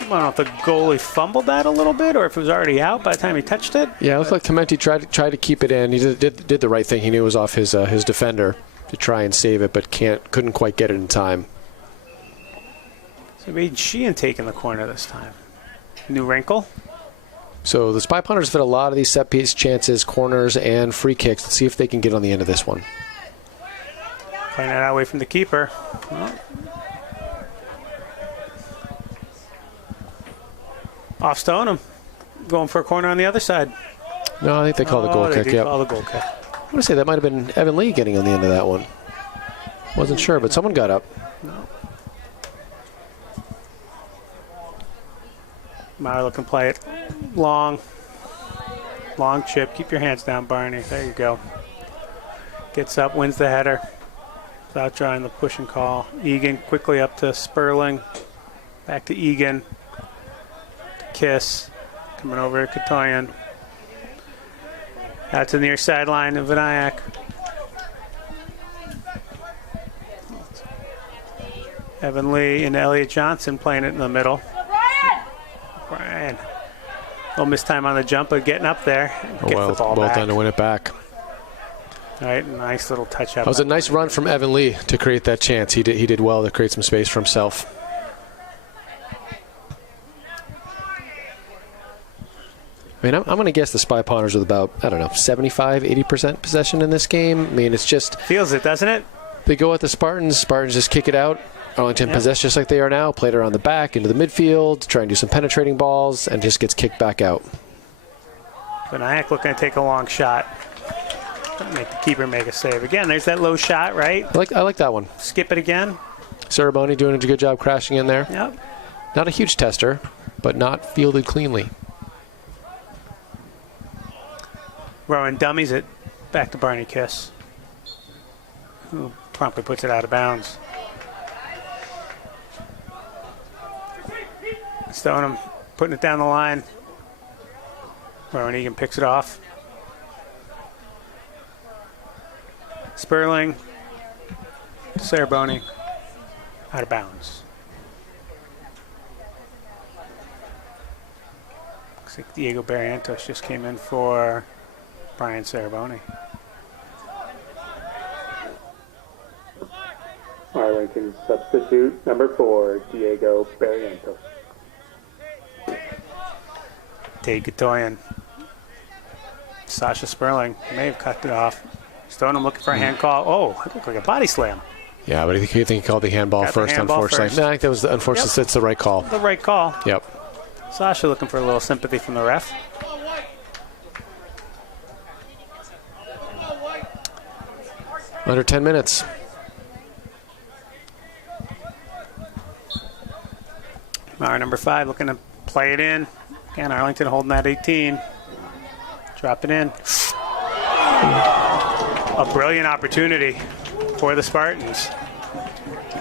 I don't know if the goalie fumbled that a little bit or if it was already out by the time he touched it. Yeah, it looked like Clemente tried to keep it in. He did the right thing. He knew it was off his defender to try and save it, but couldn't quite get it in time. So made Sheehan taking the corner this time. New wrinkle. So the Spy Pounders have had a lot of these set piece chances, corners, and free kicks. Let's see if they can get on the end of this one. Playing that away from the keeper. Well. Off Stoneham. Going for a corner on the other side. No, I think they called the goal kick. They did call the goal kick. I want to say that might have been Evan Lee getting on the end of that one. Wasn't sure, but someone got up. No. Marlowe can play it long. Long chip. Keep your hands down, Barney. There you go. Gets up, wins the header. Without drawing the push and call. Egan quickly up to Sperling. Back to Egan. Kiss. Coming over to Katoyan. Out to the near sideline of Vinayak. Evan Lee and Elliot Johnson playing it in the middle. Brian. Little missed time on the jump, but getting up there. Gets the ball well back. done to win it back. All right, nice little touch up. That was a nice run from Evan Lee to create that chance. He did well to create some space for himself. I mean, I'm going to guess the Spy Pounders with about, I don't know, 75, 80% possession in this game. I mean, it's just... Feels it, doesn't it? They go at the Spartans. Spartans just kick it out. Arlington possessed just like they are now. Played around the back, into the midfield, try and do some penetrating balls, and just gets kicked back out. Vinayak looking to take a long shot. Make the keeper make a save. Again, there's that low shot, right? I like that one. Skip it again. Saraboni doing a good job crashing in there. Yep. Not a huge tester, but not fielded cleanly. Rowan dummies it back to Barney Kiss, who promptly puts it out of bounds. Stoneham putting it down the line. Rowan Egan picks it off. Sperling, Saraboni, out of bounds. Looks like Diego Barrientos just came in for Brian Saraboni. Arlington substitute number 4, Diego Barrientos. Tate Gatoyan. Sasha Sperling may have cut it off. Stoneham looking for a hand call. Oh, it looked like a body slam. Yeah, but I think he called the handball first, unfortunately. No, I think that was unfortunately. That's the right call. The right call. Yep. Sasha looking for a little sympathy from the ref. Under 10 minutes. Our number 5 looking to play it in. Again, Arlington holding that 18. Drop it in. A brilliant opportunity for the Spartans.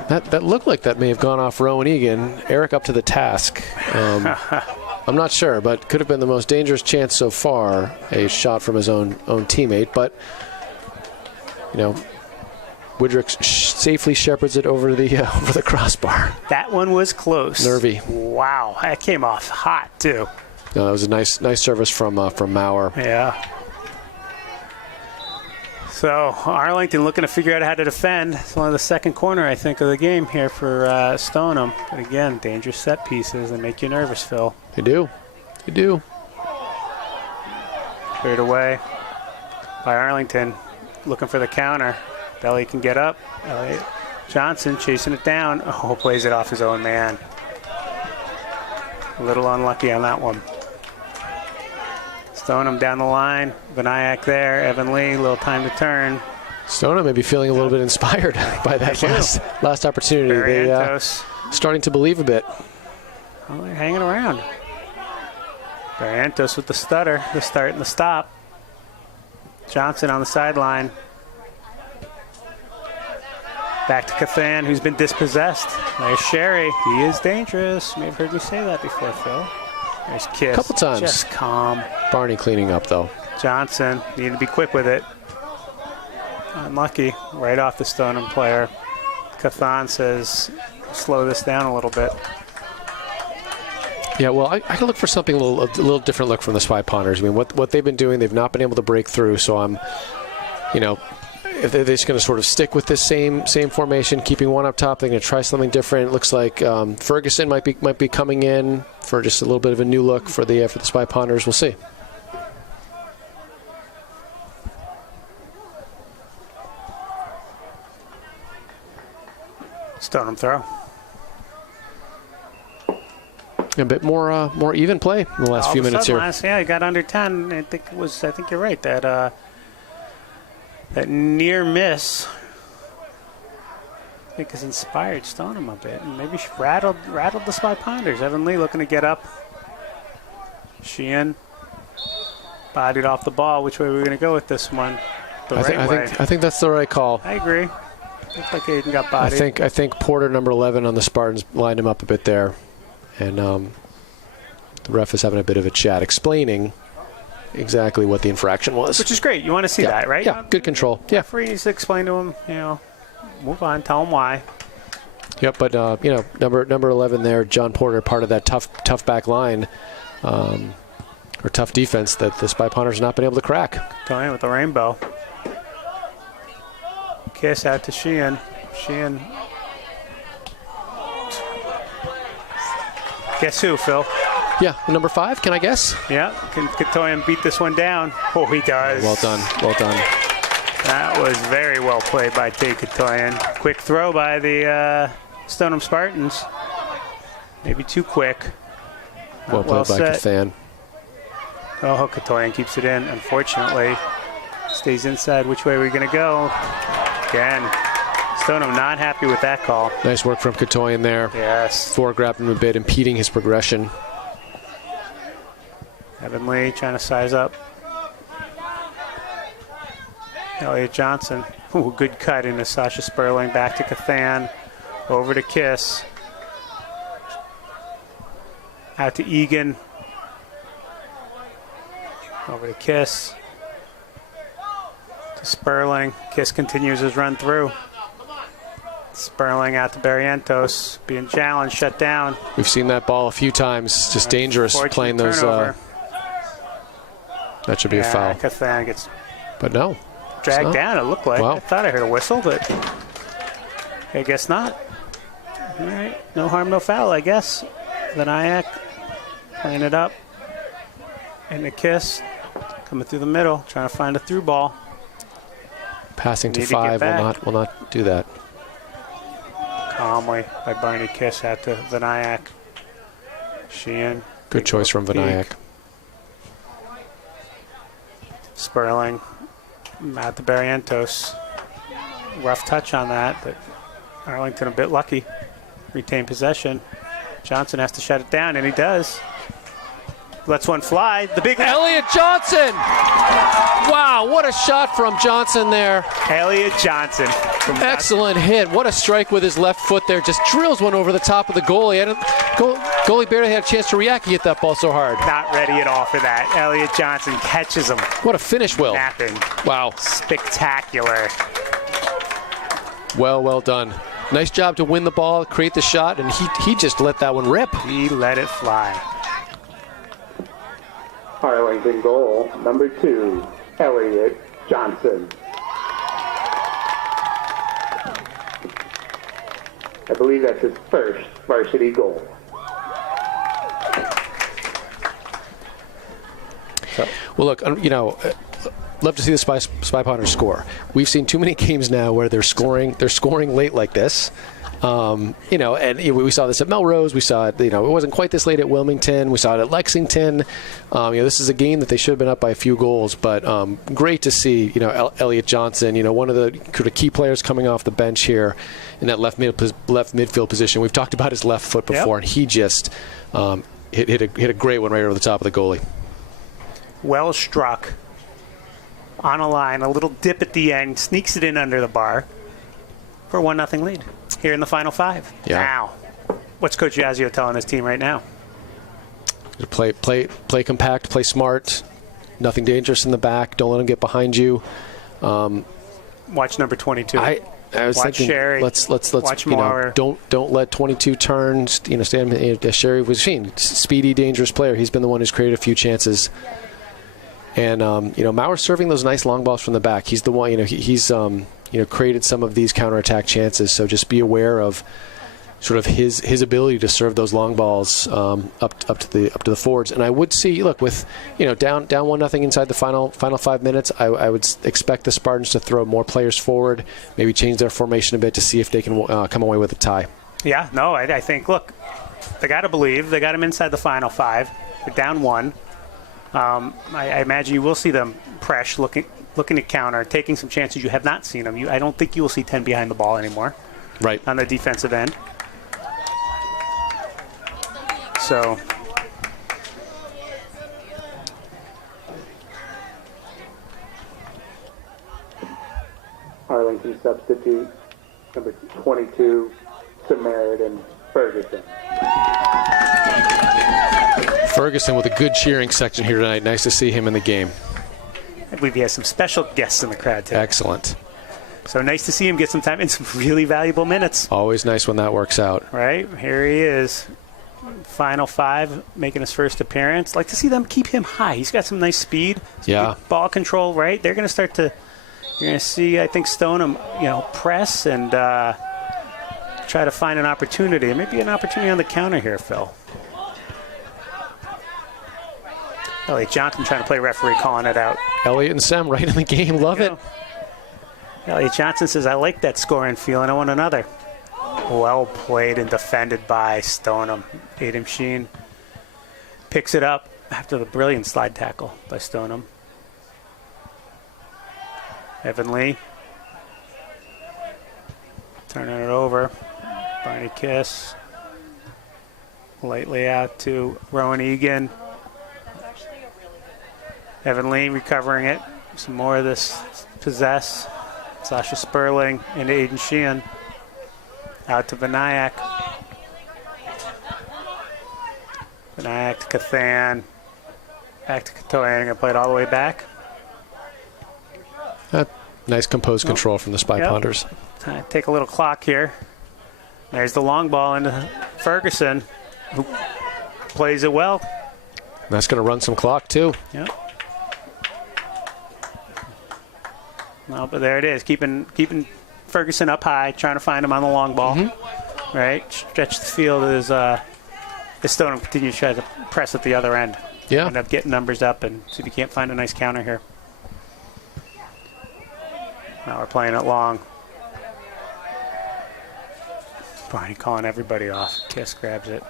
That looked like that may have gone off Rowan Egan. Eric up to the task. I'm not sure, but could have been the most dangerous chance so far. A shot from his own teammate, but you know, Woodrick safely shepherds it over the crossbar. That one was close. Nervy. Wow, that came off hot too. No, that was a nice service from Maurer. Yeah. So Arlington looking to figure out how to defend. It's one of the second corner, I think, of the game here for Stoneham. But again, dangerous set pieces. They make you nervous, Phil. They do. They do. Cleared away by Arlington. Looking for the counter. Belly can get up. Elliot Johnson chasing it down. Oh, plays it off his own man. A little unlucky on that one. Stoneham down the line. Vinayak there. Evan Lee, a little time to turn. Stoneham may be feeling a little bit inspired by that last opportunity. Barrientos. They starting to believe a bit. Well, they're hanging around. Barrientos with the stutter, the start and the stop. Johnson on the sideline. Back to Cathan, who's been dispossessed. There's Sherry. He is dangerous. You may have heard me say that before, Phil. There's Kiss. Couple times. Just calm. Barney cleaning up, though. Johnson, need to be quick with it. Unlucky. Right off the Stoneham player. Cathan says, slow this down a little bit. Yeah, well, I can look for something a little different look from the Spy Ponders. I mean, what they've been doing, they've not been able to break through, so I'm, if they're just going to sort of stick with this same formation, keeping one up top, they're going to try something different. It looks like Ferguson might be coming in for just a little bit of a new look for the Spy Ponders. We'll see. Stoneham throw. A bit more even play in the last few minutes here. Yeah, he got under 10. I think you're right. That near miss, I think, has inspired Stoneham a bit, and maybe rattled the Spy Ponders. Evan Lee looking to get up. Sheehan bodied off the ball. Which way are we going to go with this one? I think that's the right call. I agree. Looks like Aiden got bodied. I think Porter, number 11 on the Spartans, lined him up a bit there, and the ref is having a bit of a chat explaining exactly what the infraction was. Which is great. You want to see that, right? Yeah, good control. Yeah. Referee needs to explain to him, move on, tell him why. Yep, but, number 11 there, John Porter, part of that tough back line, or tough defense that the Spy Ponders have not been able to crack. Going with the rainbow. Kiss out to Sheehan. Sheehan. Guess who, Phil? Yeah, number 5, can I guess? Yeah, can Katoyan beat this one down? Oh, he does. Well done. That was very well played by Tate Katoyan. Quick throw by the Stoneham Spartans. Maybe too quick. Well played by Cathan. Oh, Katoyan keeps it in, unfortunately. Stays inside. Which way are we going to go? Again, Stoneham not happy with that call. Nice work from Katoyan there. Yes. Foregrabbed him a bit, impeding his progression. Evan Lee trying to size up. Elliot Johnson. Ooh, good cut into Sasha Sperling. Back to Cathan. Over to Kiss. Out to Egan. Over to Kiss. To Sperling. Kiss continues his run through. Sperling out to Barrientos. Being challenged, shut down. We've seen that ball a few times. Just dangerous playing those. That should be a foul. Cathan gets dragged down, it looked like. Wow. I thought I heard a whistle, but I guess not. All right, no harm, no foul, I guess. Vinayak playing it up. And the Kiss coming through the middle, trying to find a through ball. Passing to 5 will not do that. Calmly by Barney Kiss out to Vinayak. Sheehan. Good choice from Vinayak. Sperling out to Barrientos. Rough touch on that, but Arlington a bit lucky. Retain possession. Johnson has to shut it down, and he does. Lets one fly. The big Elliot Johnson! Wow, what a shot from Johnson there. Elliot Johnson. Excellent hit. What a strike with his left foot there. Just drills one over the top of the goalie. Goalie barely had a chance to react. He hit that ball so hard. Not ready at all for that. Elliot Johnson catches him. What a finish, Will. Snapping. Wow. Spectacular. Well done. Nice job to win the ball, create the shot, and he just let that one rip. He let it fly. Arlington goal, number 2, Elliot Johnson. I believe that's his first varsity goal. Well, look, love to see the Spy Ponders score. We've seen too many games now where they're scoring late like this. And we saw this at Melrose. We saw it, it wasn't quite this late at Wilmington. We saw it at Lexington. This is a game that they should have been up by a few goals, but great to see, Elliot Johnson, one of the key players coming off the bench here in that left midfield position. We've talked about his left foot before, and he just hit a great one right over the top of the goalie. Well struck. On a line, a little dip at the end, sneaks it in under the bar. for a 1-0 lead here in the final 5. Yeah. Now, what's Coach Yazio telling his team right now? Play compact, play smart, nothing dangerous in the back. Don't let them get behind you. Watch number 22. I was Watch thinking, Sherry. let's Watch you know, Maurer. don't let 22 turn. You know, Sherry was speedy, dangerous player. He's been the one who's created a few chances. And you know, Mauer's serving those nice long balls from the back. He's the one. You know, he's created some of these counterattack chances. So just be aware of sort of his ability to serve those long balls up to the forwards. And I would see, look, with down 1-0 inside the final 5 minutes, I would expect the Spartans to throw more players forward, maybe change their formation a bit to see if they can come away with a tie. Yeah, no, I think, look, they got to believe. They got them inside the final 5. They're down 1. I imagine you will see them press, looking to counter, taking some chances you have not seen them. I don't think you will see 10 behind the ball anymore. Right. On the defensive end. So Arlington substitute, number 22, Samaritan Ferguson. Ferguson with a good cheering section here tonight. Nice to see him in the game. I believe he has some special guests in the crowd today. Excellent. So nice to see him get some time and some really valuable minutes. Always nice when that works out. Right, here he is. Final 5, making his first appearance. Like to see them keep him high. He's got some nice speed. Yeah. Ball control, right? They're going to start to, you're going to see, I think, Stoneham, press and try to find an opportunity. Maybe an opportunity on the counter here, Phil. Elliot Johnson trying to play referee, calling it out. Elliot and Sam right in the game. Love it. Elliot Johnson says, I like that scoring feeling. I want another. Well played and defended by Stoneham. Adam Sheen picks it up after the brilliant slide tackle by Stoneham. Evan Lee turning it over. Barney Kiss lightly out to Rowan Egan. Evan Lee recovering it. Some more of this possess. Sasha Sperling into Aiden Sheehan. Out to Vinayak. Vinayak to Kathan. Back to Katoyan. Going to play it all the way back. Nice composed control from the Spy Ponders. Take a little clock here. There's the long ball into Ferguson, who plays it well. That's going to run some clock, too. Yep. Well, but there it is. Keeping Ferguson up high, trying to find him on the long ball. Mm-hmm. Right? Stretch the field as Stoneham continues to try to press at the other end. Yeah. End up getting numbers up and see if you can't find a nice counter here. Now we're playing it long. Barney calling everybody off. Kiss grabs it.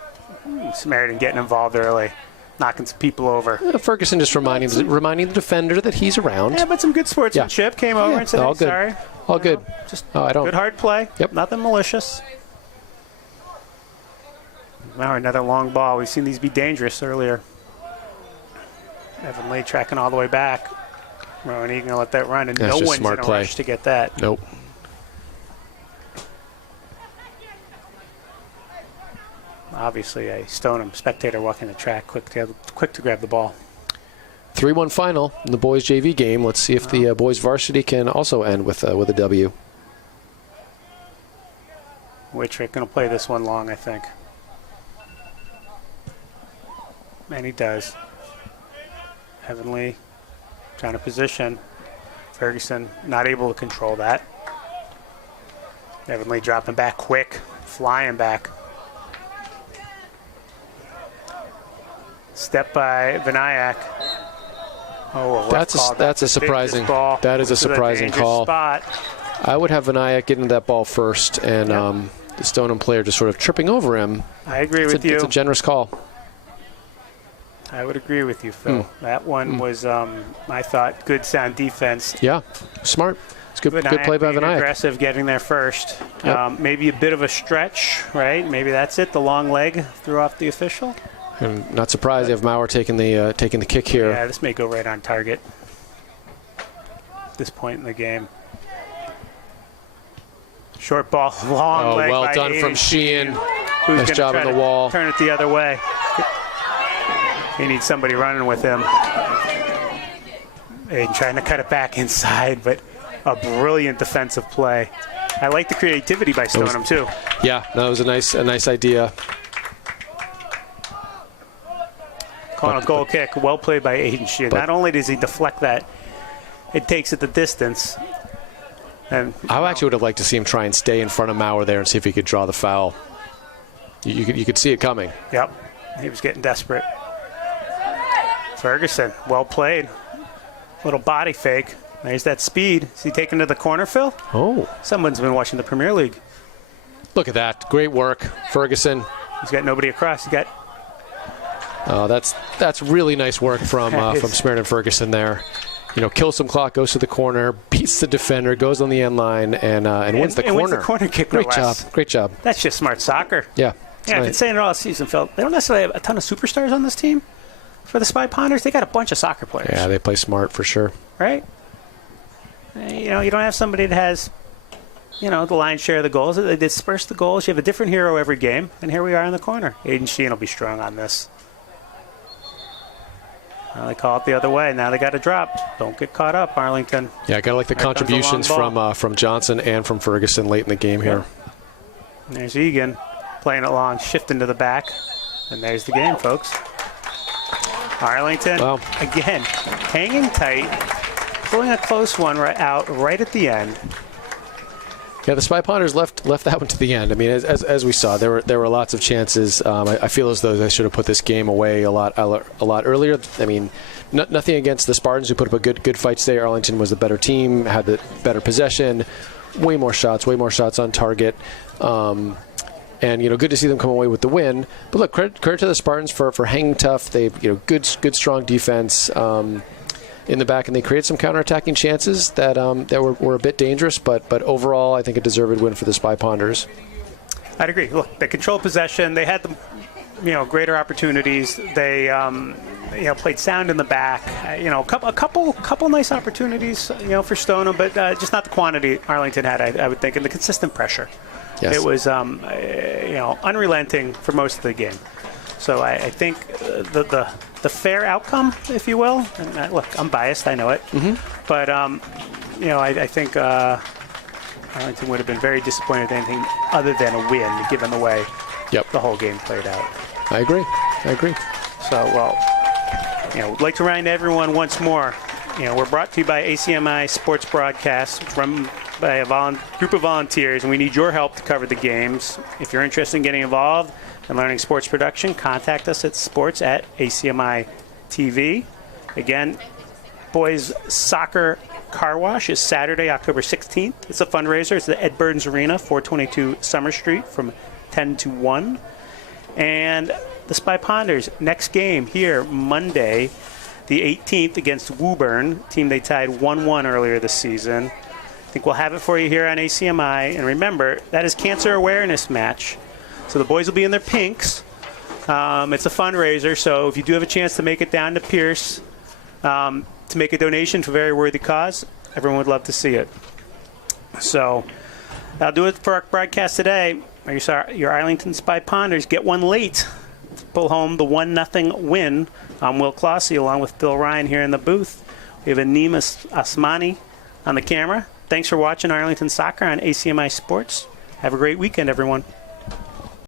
Samaritan getting involved early. Knocking some people over. Ferguson just reminding the defender that he's around. Yeah, but some good sportsmanship. Came over and said, all good. sorry. All good. Just I don't. Good hard play. Yep. Nothing malicious. Now another long ball. We've seen these be dangerous earlier. Evan Lee tracking all the way back. Rowan Egan gonna let that run, and no one's in a rush to get that. Nope. Obviously, a Stoneham spectator walking the track, quick to grab the ball. 3-1 final in the boys JV game. Let's see if the boys varsity can also end with a W. Wittrick going to play this one long, I think. And he does. Evan Lee trying to position. Ferguson not able to control that. Evan Lee dropping back quick, flying back. Step by Vinayak. Oh, that's a surprising. That is a surprising call. Spot. I would have Vinayak get into that ball first, and the Stoneham player just sort of tripping over him. I agree with you. It's a generous call. I would agree with you, Phil. That one was, I thought, good sound defense. Yeah, smart. It's good play by Vinayak. Aggressive, getting there first. Yep. Maybe a bit of a stretch, right? Maybe that's it. The long leg threw off the official. And not surprised if Maurer taking the kick here. Yeah, this may go right on target at this point in the game. Short ball, long leg well by done Aiden from Sheehan. Who's Nice gonna job try on the to wall. Turn it the other way. He needs somebody running with him. Aiden trying to cut it back inside, but a brilliant defensive play. I like the creativity by Stoneham too. Yeah, that was a nice idea. Calling a goal kick, well played by Aiden Sheehan. Not only does he deflect that, it takes it the distance. And I actually would have liked to see him try and stay in front of Maurer there and see if he could draw the foul. You could see it coming. Yep, he was getting desperate. Ferguson, well played. Little body fake. There's that speed. Is he taken to the corner, Phil? Oh. Someone's been watching the Premier League. Look at that. Great work, Ferguson. He's got nobody across. He got. That's really nice work from Smearton Ferguson there. You know, kills some clock, goes to the corner, beats the defender, goes on the end line, and wins the corner. Wins the corner kick. Great job. Great job. That's just smart soccer. Yeah. Yeah, I've been saying it all season, Phil. They don't necessarily have a ton of superstars on this team. For the Spy Ponders, they got a bunch of soccer players. Yeah, they play smart for sure. Right? You know, you don't have somebody that has, you know, the lion's share of the goals. They disperse the goals. You have a different hero every game. And here we are in the corner. Aiden Sheehan will be strong on this. Now they call it the other way. Now they got to drop. Don't get caught up, Arlington. Yeah, I got to like the contributions from Johnson and from Ferguson late in the game here. There's Egan playing it long, shifting to the back. And there's the game, folks. Arlington, again, hanging tight, pulling a close one out right at the end. Yeah, the Spy Ponders left that one to the end. I mean, as we saw, there were lots of chances. I feel as though they should have put this game away a lot earlier. I mean, nothing against the Spartans who put up a good fight today. Arlington was the better team, had the better possession, way more shots on target. And, you know, good to see them come away with the win. But look, credit to the Spartans for hanging tough. They, you know, good strong defense in the back, and they created some counterattacking chances that were a bit dangerous. But overall, I think a deserved win for the Spy Ponders. I'd agree. Look, they controlled possession. They had the, you know, greater opportunities. They, you know, played sound in the back. You know, a couple nice opportunities, you know, for Stoneham, but just not the quantity Arlington had. I would think, and the consistent pressure. Yes. It was, you know, unrelenting for most of the game. So I think the fair outcome, if you will, and look, I'm biased, I know it, but you know, I think Arlington would have been very disappointed with anything other than a win, given the way the whole game played out. I agree. So, well, you know, I'd like to remind everyone once more, you know, we're brought to you by ACMi Sports Broadcast by a group of volunteers, and we need your help to cover the games. If you're interested in getting involved and learning sports production, contact us at sports@ACMi.tv. Again, boys soccer car wash is Saturday, October 16th. It's a fundraiser. It's at the Ed Burns Arena, 422 Summer Street from 10 to 1. And the Spy Ponders, next game here, Monday, the 18th against Woburn, team they tied 1-1 earlier this season. I think we'll have it for you here on ACMi. And remember, that is Cancer Awareness Match. So the boys will be in their pinks. It's a fundraiser, so if you do have a chance to make it down to Pierce to make a donation to a very worthy cause, everyone would love to see it. So that'll do it for our broadcast today. Your Arlington Spy Ponders get one late. Pull home the 1-0 win. I'm Will Clossy along with Phil Ryan here in the booth. We have Anima Asmani on the camera. Thanks for watching Arlington Soccer on ACMi Sports. Have a great weekend, everyone.